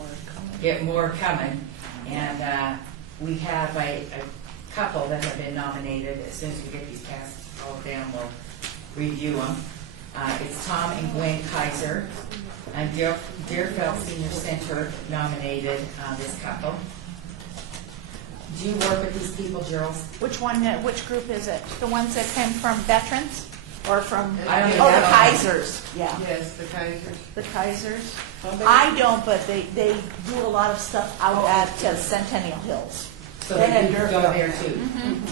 get more coming. And we have a couple that have been nominated. As soon as we get these passed all down, we'll review them. It's Tom and Gwen Kaiser, and Deerfield Senior Center nominated this couple. Do you work with these people, Gerald? Which one, which group is it? The ones that came from veterans or from, I don't the know. Kaisers, yeah. Yes, the Kaisers. The Kaisers? How big- I don't, but they do a lot of stuff out at Centennial Hills. So Then they at do go Deerfield. there too?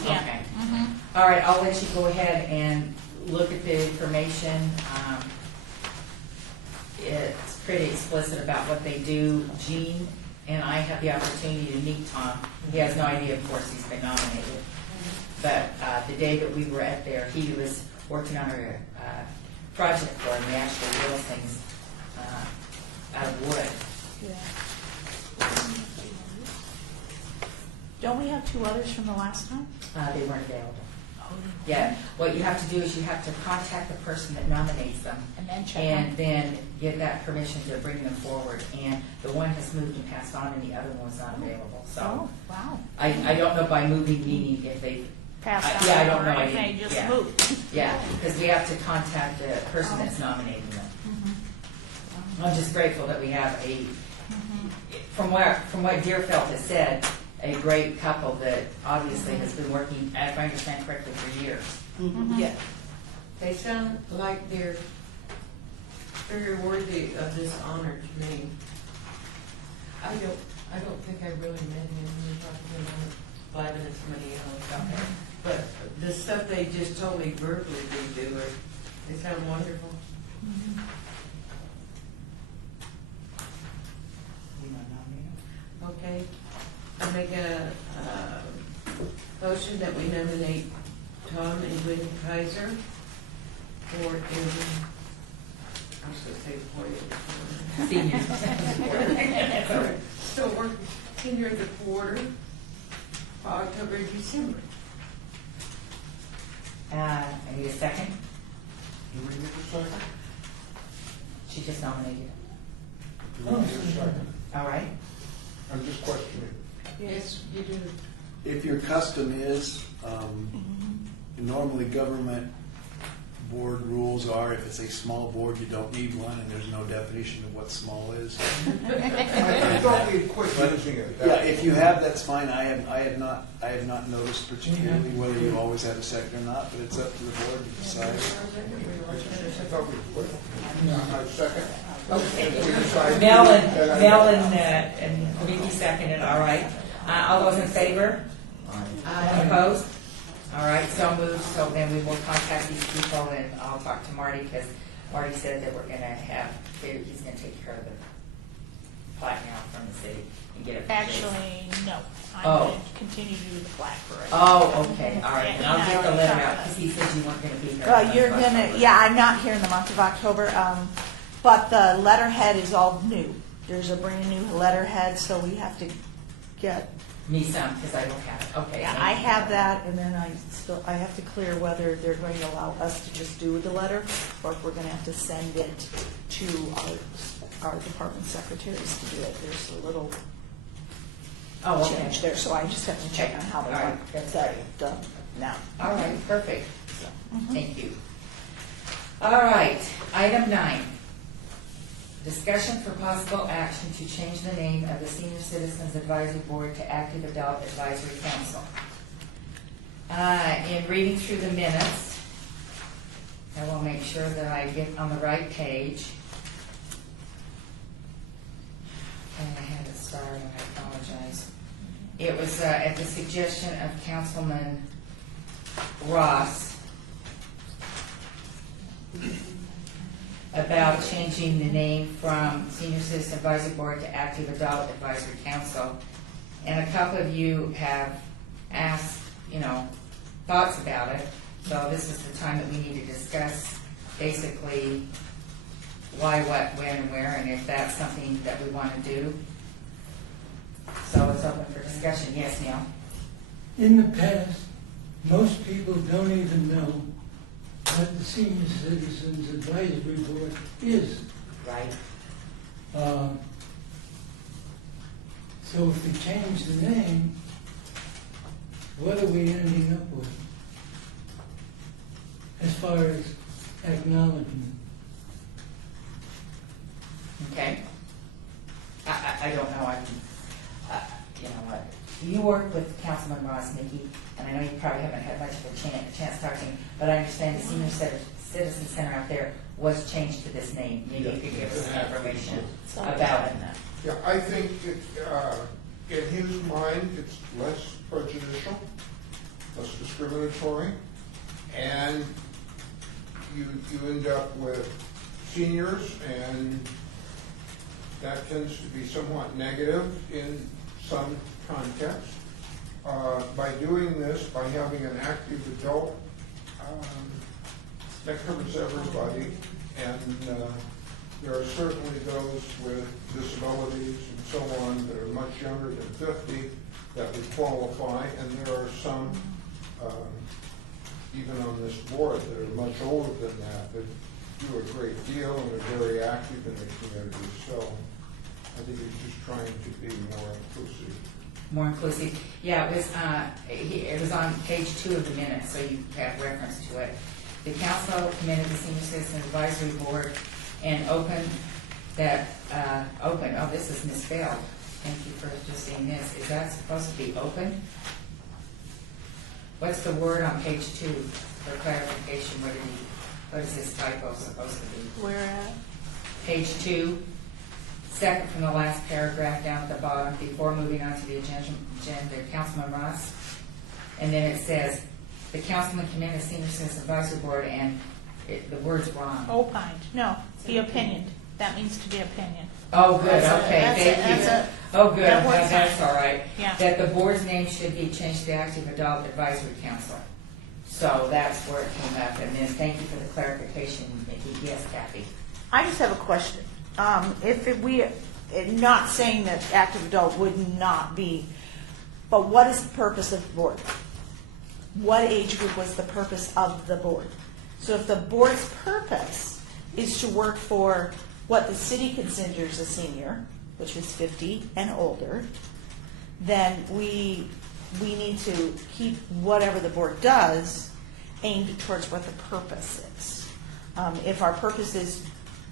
Yeah. Okay. All right, I'll let you go ahead and look at the information. It's pretty explicit about what they do. Gene and I had the opportunity to meet Tom. He has no idea, of course, he's been nominated. But the day that we were at there, he was working on a project for him. They actually build things out of wood. Don't we have 2 others from the last time? They weren't available. Yeah, what you have to do is you have to contact the person that nominates them And then check and then get that permission to bring them forward. And the one has moved and passed on and the other one was not available. Oh, So wow. I don't know by moving meaning if they passed Yeah, I on don't or know, I anything, didn't- just yeah. moved. Yeah, because we have to contact the person that's nominating them. I'm just grateful that we have from what Deerfield has said, a great couple that obviously has been working, if I understand correctly, for years. Yeah. They sound like they're very worthy of this honor to me. I don't think I really met him. We talked to him on 5 minutes, many hours. But the stuff they just told me verbally they do, they sound wonderful. You know, nominate them. Okay. I make a motion that we nominate Tom and Gwen Kaiser for I was going to say Senior. So we're senior the quarter, October, December. I need a second. Do we need a second? She just nominated. Do we need a second? All right. I'm just questioning. Yes, you do. If your custom is, normally government board rules are, if it's a small board, you don't need one, and there's no definition of what small is. I thought we had quit using it. Yeah, if you have, that's fine. I have not noticed particularly whether you always have a second or not, but it's up to the board to decide. I thought we quit. I second. Okay. Mel and Vicky seconded, all right. All those in favor? Opposed? All right, so moved. So then we will contact these people, and I'll talk to Marty, because Marty said that we're going to have, he's going to take care of the plaque now from the city and get it. from Jason. Actually, no. I'm Oh. going to continue to do the plaque for it. Oh, okay, all right. And I'll get the letter out, because he said you weren't going to be here. You're gonna, yeah, I'm not here in the month of October, but the letterhead is all new. There's a brand new letterhead, so we have to get, Me some, because I don't have it. Okay. yeah, thank I you. have that, and then I have to clear whether they're going to allow us to just do the letter, or if we're gonna have to send it to our department secretaries to do it. There's a little Oh, okay. change there, so I just have to check on how they All right, want that's that great. done now. All right, perfect. Thank you. All right, item 9. Discussion for possible action to change the name of the Senior Citizens Advisory Board to Active Adult Advisory Council. In reading through the minutes, I will make sure that I get on the right page. And I had it started, I apologize. It was at the suggestion of Councilman Ross about changing the name from Senior Citizen Advisory Board to Active Adult Advisory Council. And a couple of you have asked, thoughts about it. So this is the time that we need to discuss basically why, what, when, and where, and if that's something that we want to do. So it's open for discussion. Yes, Neil? In the past, most people don't even know what the Senior Citizens Advisory Board is. Right. So if we change the name, what are we ending up with as far as acknowledgement? Okay. I don't know. You know what? You work with Councilman Ross, Nikki, and I know you probably haven't had much of a chance to talk to him, but I understand the Senior Citizen Center out there was changed to this name. Maybe you could give us some information about it. Yeah, I think in his mind, it's less prejudicial, less discriminatory, and you end up with seniors, and that tends to be somewhat negative in some context. By doing this, by having an active adult, that covers everybody, and there are certainly those with disabilities and so on that are much younger than 50 that would qualify, and there are some, even on this board, that are much older than that do a great deal and are very active in the community. So I think it's just trying to be more inclusive. more inclusive. Yeah, it was on page 2 of the minutes, so you have reference to it. The council committed the Senior Citizen Advisory Board and opened, oh, this is misspelled. Thank you for just seeing this. Is that supposed to be open? What's the word on page 2 for clarification? What is this typo supposed to be? Where at? Page 2, second from the last paragraph down at the bottom, before moving on to the agenda, Councilman Ross. And then it says, the councilman commended the Senior Citizen Advisory Board, and the word's wrong. Opined. No, be opinioned. That means to be opinion. Oh, good, That's okay, thank you. Oh, good, that works that's fine. all right. Yeah. That the board's name should be changed to the Active Adult Advisory Council. So that's where it came up, and then thank you for the clarification, Nikki. Yes, Kathy? I just have a question. Not saying that active adult would not be, but what is the purpose of the board? What age group was the purpose of the board? So if the board's purpose is to work for what the city considers a senior, which is 50 and older, then we need to keep whatever the board does aimed towards what the purpose is. If our purpose is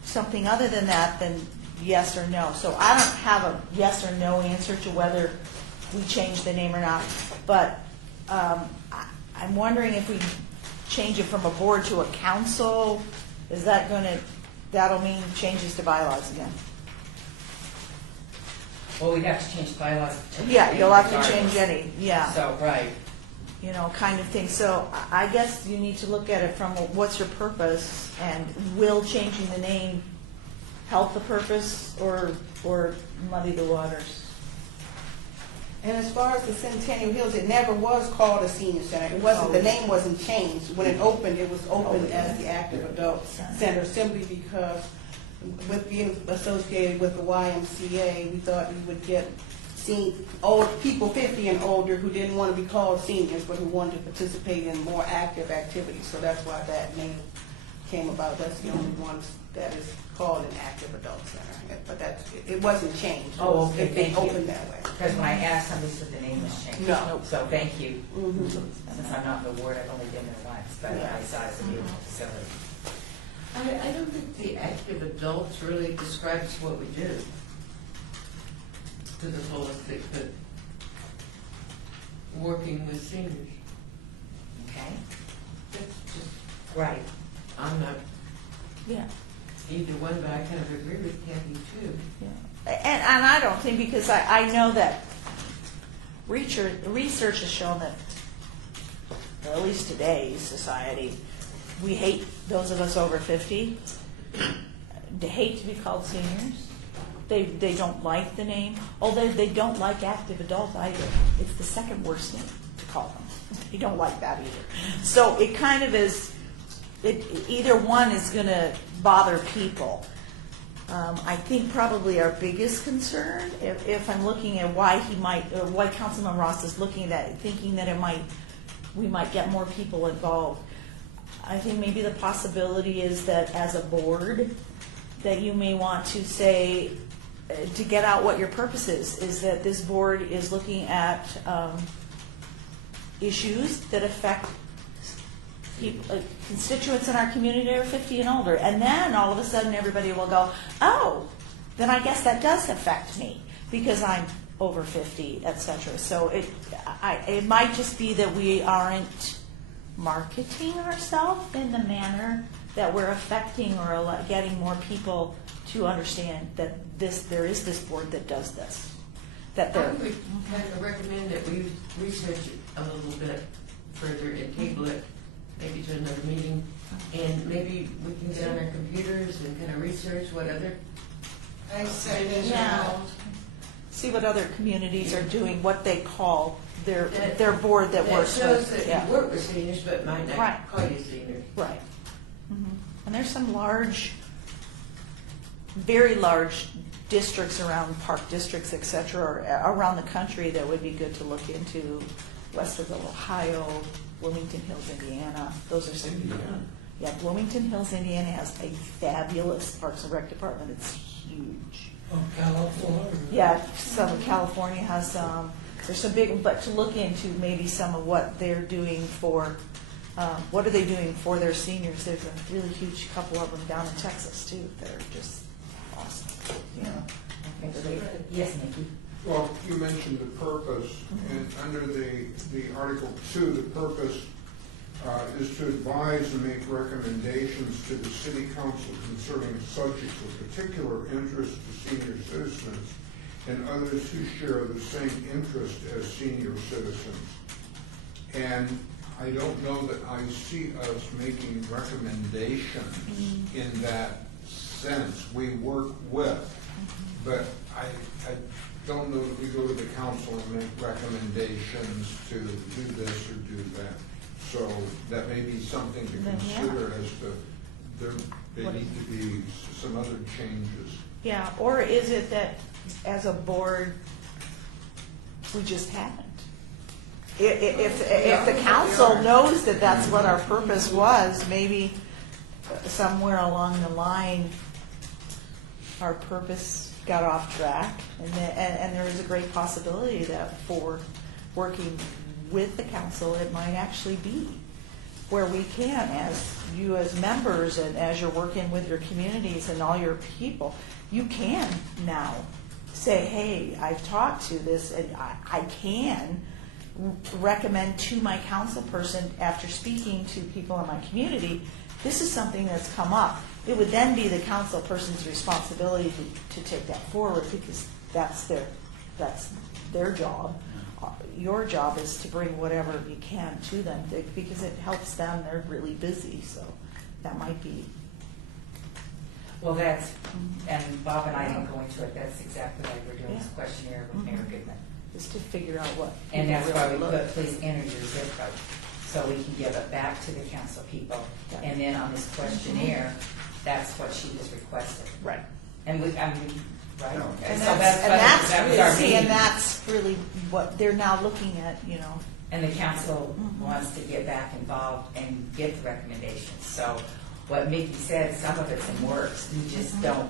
something other than that, then yes or no. So I don't have a yes or no answer to whether we change the name or not, but I'm wondering if we change it from a board to a council, is that that'll mean changes to bylaws again? Well, we'd have to change bylaws. Yeah, you'll have to regardless. change any, yeah. So, right. Kind of thing. So I guess you need to look at it from what's your purpose, and will changing the name help the purpose or muddy the waters? And as far as the Centennial Hills, it never was called a senior center. It wasn't, the name wasn't changed. When it opened, it was opened as the Active Adult Center simply because with being associated with the YMCA, we thought we would get old people 50 and older who didn't want to be called seniors, but who wanted to participate in more active activities. So that's why that name came about. That's the only one that is called an Active Adult Center. But it wasn't changed. Oh, okay, It thank you. opened that way. Because when I asked, somebody said the name was changed. No. So thank you. Mhm. Since I'm not in the ward, I've only been there once, but I saw it as a beautiful facility. I don't think the active adults really describes what we do to the fullest extent. Working with seniors. Okay? That's just, Right. I'm not Yeah. either one, but I kind of agree with Kathy too. Yeah. And I don't think, because I know that research has shown that, at least today's society, we hate those of us over 50. They hate to be called seniors. They don't like the name, although they don't like active adult either. It's the second worst name to call them. They don't like that either. So it kind of is, either one is going to bother people. I think probably our biggest concern, if I'm looking at why why Councilman Ross is looking at that, thinking that we might get more people involved. I think maybe the possibility is that as a board, that you may want to say, to get out what your purpose is that this board is looking at issues that affect people, constituents in our community that are 50 and older. And then all of a sudden everybody will go, oh, then I guess that does affect me because I'm over 50, etc. So it might just be that we aren't marketing ourselves in the manner that we're affecting or getting more people to understand that there is this board that does this. That I they're would kind of recommend that we research it a little bit further and table it maybe to another meeting. And maybe we can get on our computers and kind of research what other. I said as Yeah. well. see what other communities are doing, what they call their board that works shows with. that Yeah. you work with seniors, but might not Right. call you seniors. Right. And there's some very large districts around park districts, et cetera, around the country that would be good to look into. West of Ohio, Bloomington Hills, Indiana. Those are some. Yeah, Bloomington Hills, Indiana has a fabulous Parks and Rec department. It's huge. Of California. Yeah, Southern California has some. there's some big, but to look into maybe some of what they're doing for, what are they doing for their seniors? There's a really huge couple of them down in Texas too. They're just awesome. You know. Okay, yes, Nikki? Well, you mentioned the purpose, and under the Article 2, the purpose is to advise and make recommendations to the City Council concerning subjects of particular interest to senior citizens and others who share the same interest as senior citizens. And I don't know that I see us making recommendations in that sense. We work with, but I don't know that we go to the council and make recommendations to do this or do that. So that may be something to consider as to there need to be some other changes. Yeah, or is it that as a board, we just haven't? If the council knows that that's what our purpose was, maybe somewhere along the line, our purpose got off track, and there is a great possibility that for working with the council, it might actually be where we can, as you as members and as you're working with your communities and all your people, you can now say, hey, I've talked to this, and I can recommend to my council person after speaking to people in my community, this is something that's come up. It would then be the council person's responsibility to take that forward, because that's their job. Your job is to bring whatever you can to them, because it helps them. They're really busy, so that might be. Well, that's, and Bob and I didn't go into it, that's exactly why we're doing this questionnaire with Mayor Goodman. Is to figure out what. And that's people why we really put, please enter your zip code, so we can give it back to the council people. Yeah. And then on this questionnaire, that's what she has requested. Right. And we, I mean, right? And So that's that was really, our see, meeting. and that's really what they're now looking at, you know. And the council wants to get back involved and get the recommendations. So what Mickey said, some of it's in works. We just don't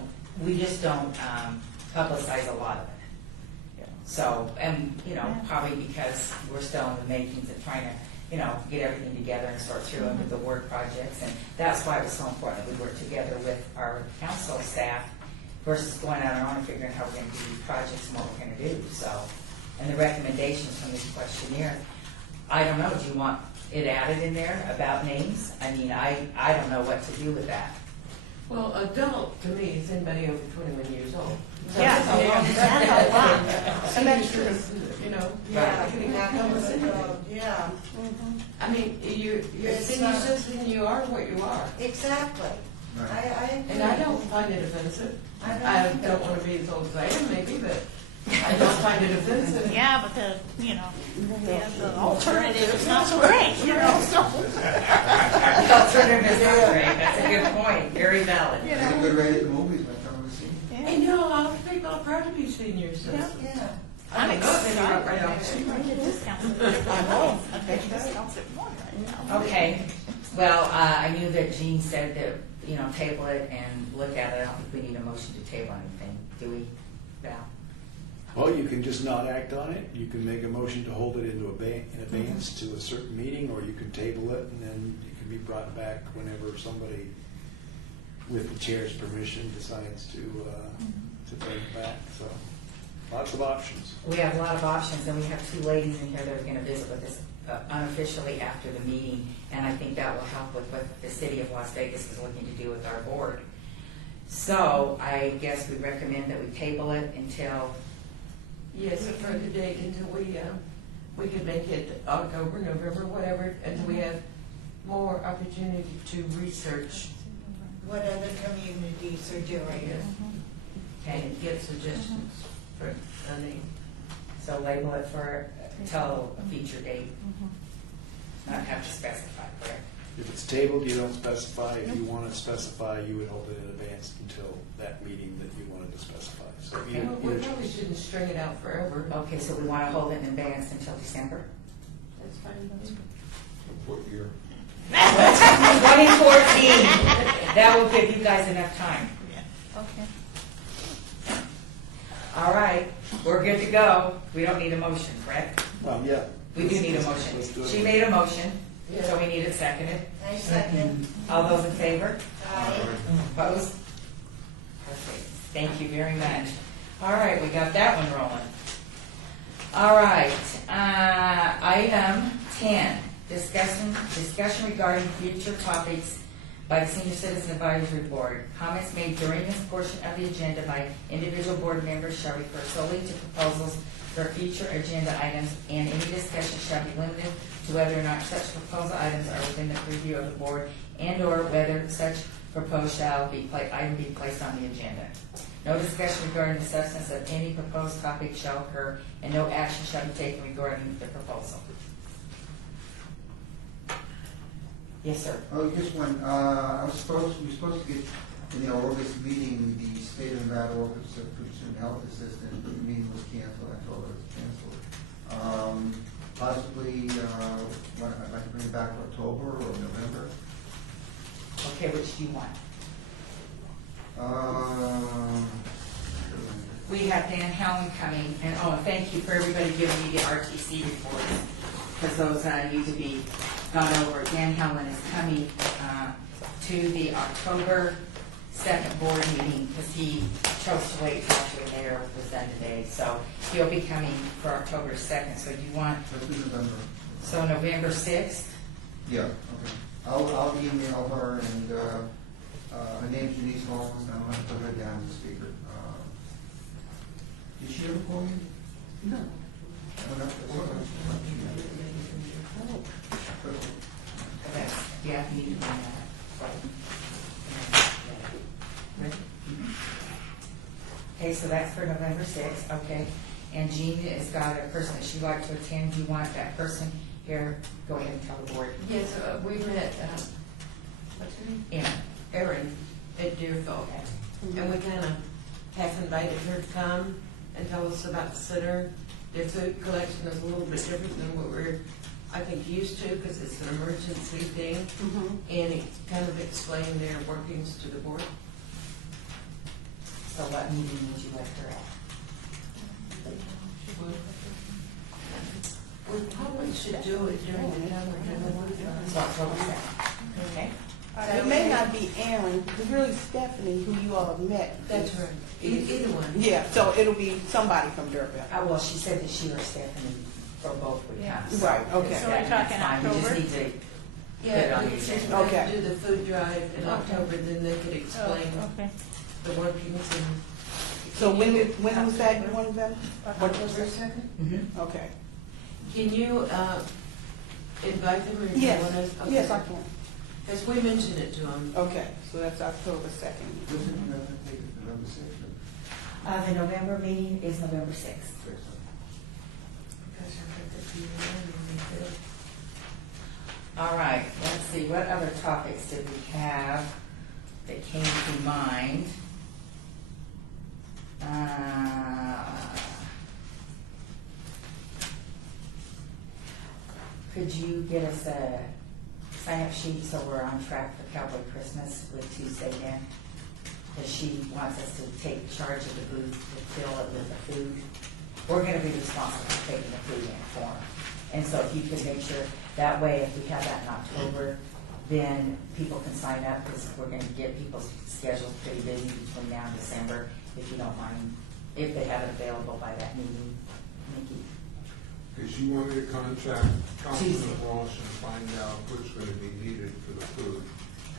publicize a lot of it. So, and, probably because we're still in the makings of trying to, get everything together and sort through them with the work projects. And that's why it was so important that we work together with our council staff versus going out on our own and figuring out how we're going to do these projects and what we're going to do. So, and the recommendations from this questionnaire, I don't know, do you want it added in there about names? I mean, I don't know what to do with that. Well, adult to me is anybody over 21 years old. Yeah, that's a lot. And that's true, you know. Yeah, Right. yeah. I mean, you're a It's senior not- citizen, you are what you are. Exactly. I And I don't find it offensive. I don't I either. don't want to be as old as I am, maybe, but I don't find it offensive. Yeah, but the alternative is not so great, so. The alternative is not great. That's a good point. Very valid. It's a good rate at the movies, my family seen. And a lot of people are proud to be seniors. So Yeah. I don't know if any of right now. Okay, well, I knew that Jean said that, table it and look at it. I don't think we need a motion to table anything, do we, Val? Well, you can just not act on it. You can make a motion to hold it in advance to a certain meeting, or you can table it, and then it can be brought back whenever somebody, with the chair's permission, decides to bring it back. So, lots of options. We have a lot of options, and we have two ladies in here that are going to visit with us unofficially after the meeting, and I think that will help with what the city of Las Vegas is looking to do with our board. So I guess we recommend that we table it until. Yes, a further date until we could make it October, November, whatever, until we have more opportunity to research What other communities are doing it. and get suggestions for a name. So label it for until a future date. Not have to specify, correct? If it's tabled, you don't specify. If you want to specify, you would hold it in advance until that meeting that you wanted to specify. So Okay. you- We probably shouldn't string it out forever. Okay, so we want to hold it in advance until December? That's fine. What year? 2014. That will give you guys enough time. Okay. All right, we're good to go. We don't need a motion, correct? Well, yeah. We do need a motion. Let's do it. She made a motion, so we need it seconded. I second. All those in favor? Aye. Opposed? Perfect. Thank you very much. All right, we got that one rolling. All right, item 10, discussion regarding future topics by the Senior Citizen Advisory Board. Comments made during this portion of the agenda by individual board members shall refer solely to proposals for future agenda items, and any discussion shall be limited to whether or not such proposal items are within the purview of the board and/or whether such proposed item be placed on the agenda. No discussion regarding the substance of any proposed topic shall occur, and no action shall be taken regarding the proposal. Yes, sir. Oh, just one, we were supposed to get, in our August meeting, the State of Nevada Office of Food Health Assistant, the meeting was canceled, I told her it was canceled. Possibly, I'd like to bring it back to October or November. Okay, which do you want? We have Dan Helen coming, and thank you for everybody giving me the RTC reports, because those need to be gone over. Dan Helen is coming to the October 2nd board meeting, because he chose to wait until after the mayor was done today. So he'll be coming for October 2nd. So you want, Let's do November. so November 6th? Yeah, okay. I'll email her, and her name's Denise Holmes, and I'm gonna put her down as a speaker. Did she ever call you? No. Okay, yeah, you need to bring that up. Ready? Okay, so that's for November 6th, okay. And Jean has got a person that she'd like to attend. Do you want that person here? Go ahead and tell the board. Yes, we met, what's her name? Yeah. Erin at Deerfield. And we kind of half invited her to come and tell us about the center. Their food collection is a little bit different than what we're, I think, used to, because it's an emergency thing. And it kind of explained their workings to the board. So what meeting would you like her at? We probably should do it during the So October 2nd, okay? It may not be Aaron, it's really Stephanie who you all have met. That's right. Either one. Yeah, so it'll be somebody from Durban. Well, she said that she or Stephanie for both would come. Right, okay. So we're talking That's fine. We just October? need to put it Yeah, on the we agenda. just Okay. do the food drive in October, then they could explain Okay. the workings and. So when was that, you wanted them? October 2nd? Mhm. Okay. Can you invite them or do you Yes, want us? yes, I can. Because we mentioned it to them. Okay, so that's October 2nd. What's it, November 6th? The November meeting is November 6th. All right, let's see, what other topics did we have that came to mind? Could you get us a sign-up sheet so we're on track for Cowboy Christmas with Tuesday then? Because she wants us to take charge of the booth, to fill it with the food. We're gonna be responsible for taking the food in for them. And so if you could make sure, that way if we have that in October, then people can sign up, because we're gonna get people's schedules pretty busy between now and December, if you don't mind, if they have it available by that meeting. Nikki? Because you want me to contact Councilman Walsh and find out what's going to be needed for the food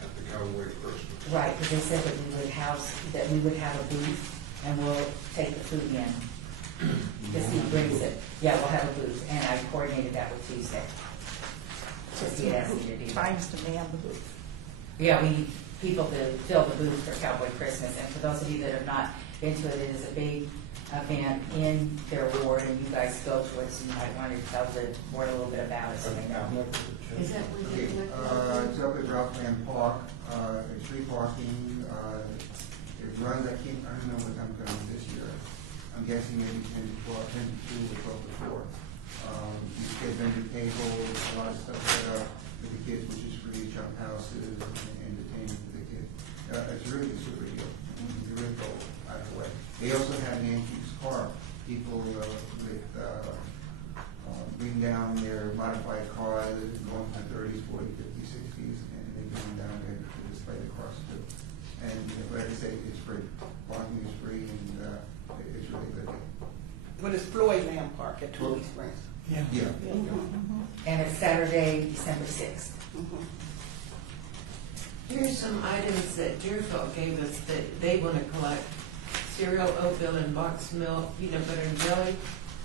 at the Cowboy Christmas. Right, because they said that we would have a booth, and we'll take the food in. Because he brings it. Yeah, we'll have a booth, and I coordinated that with Tuesday. Because he asked me to do that. Times to man the booth. Yeah, we need people to fill the booth for Cowboy Christmas, and for those of you that have not been to it, it is a big event in their ward, and you guys go to it, so you might want to tell the board a little bit about it, so they know. Is that what Okay, it's up at Ralphland Park, it's free parking, it runs, I don't know what time it's going this year. I'm guessing maybe 10 to 12, 10 to 2 or 12 to 4. You get vendor tables, a lot of stuff set up for the kids, which is free, jump houses, and entertainment for the kids. It's really a super deal. It's really cool, by the way. They also have an antique car. People bring down their modified cars, going from 30s, 40s, 50s, 60s, and they bring them down there to display the cars too. And like I say, it's free. Parking is free, and it's really good. But it's Floyd Lamb Park at Torrey Springs. Yeah. Yeah. And it's Saturday, December 6th. Here's some items that Deerfield gave us that they want to collect. Cereal, oatmeal, and boxed milk, peanut butter and jelly,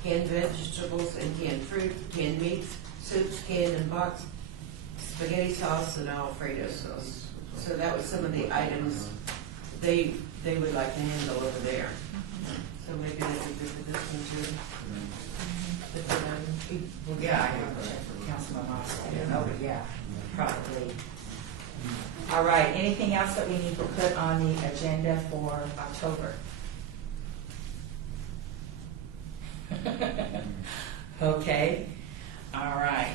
canned vegetables and canned fruit, canned meats, soups, canned and boxed, spaghetti sauce, and Alfredo sauce. So that was some of the items they would like to handle over there. So maybe they could do for this one too. Well, yeah, I know, Councilman Moss, I don't know, but yeah, probably. All right, anything else that we need to put on the agenda for October? Okay, all right.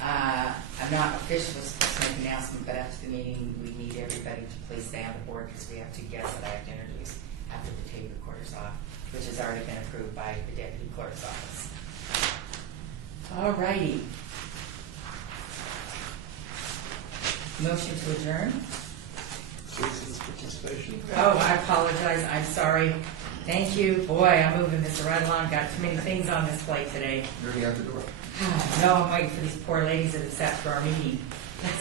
I'm not officially supposed to make an announcement, but after the meeting, we need everybody to please stay on the board because we have two guests that I have to introduce after the tape recorder's off, which has already been approved by the deputy clerk's office. All righty. Motion to adjourn? Citizens participation. Oh, I apologize, I'm sorry. Thank you. Boy, I'm moving this right along, got too many things on this plate today. You're already out the door. No, I'm waiting for these poor ladies that have sat through our meeting.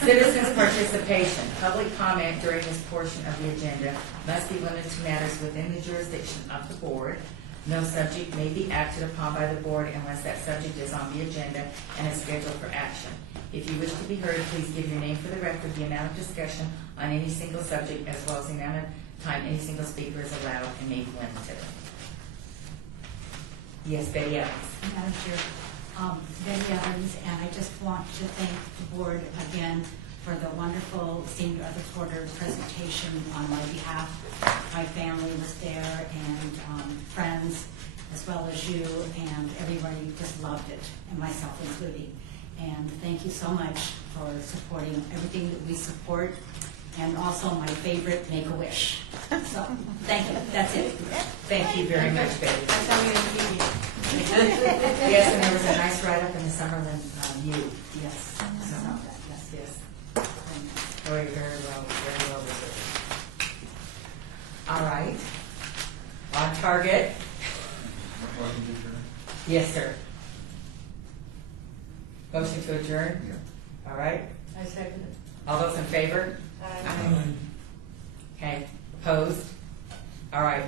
Citizens participation. Public comment during this portion of the agenda must be limited to matters within the jurisdiction of the board. No subject may be acted upon by the board unless that subject is on the agenda and is scheduled for action. If you wish to be heard, please give your name for the record, the amount of discussion on any single subject, as well as the amount of time any single speaker is allowed and may be limited. Yes, Betty Evans. Madam Chair, Betty Evans, and I just want to thank the board again for the wonderful Senior of the Quarter presentation on my behalf. My family was there and friends, as well as you, and everybody just loved it, and myself including. And thank you so much for supporting everything that we support, and also my favorite, Make-A-Wish. So, thank you. That's it. Thank you very much, Betty. That's how we interview you. Yes, and there was a nice write-up in the Summerlin U. Yes. I saw that, yes. Yes. Very, very well researched. All right. On target. Motion to adjourn? Yes, sir. Motion to adjourn? Yeah. All right. I second it. All those in favor? Okay. Opposed? All right.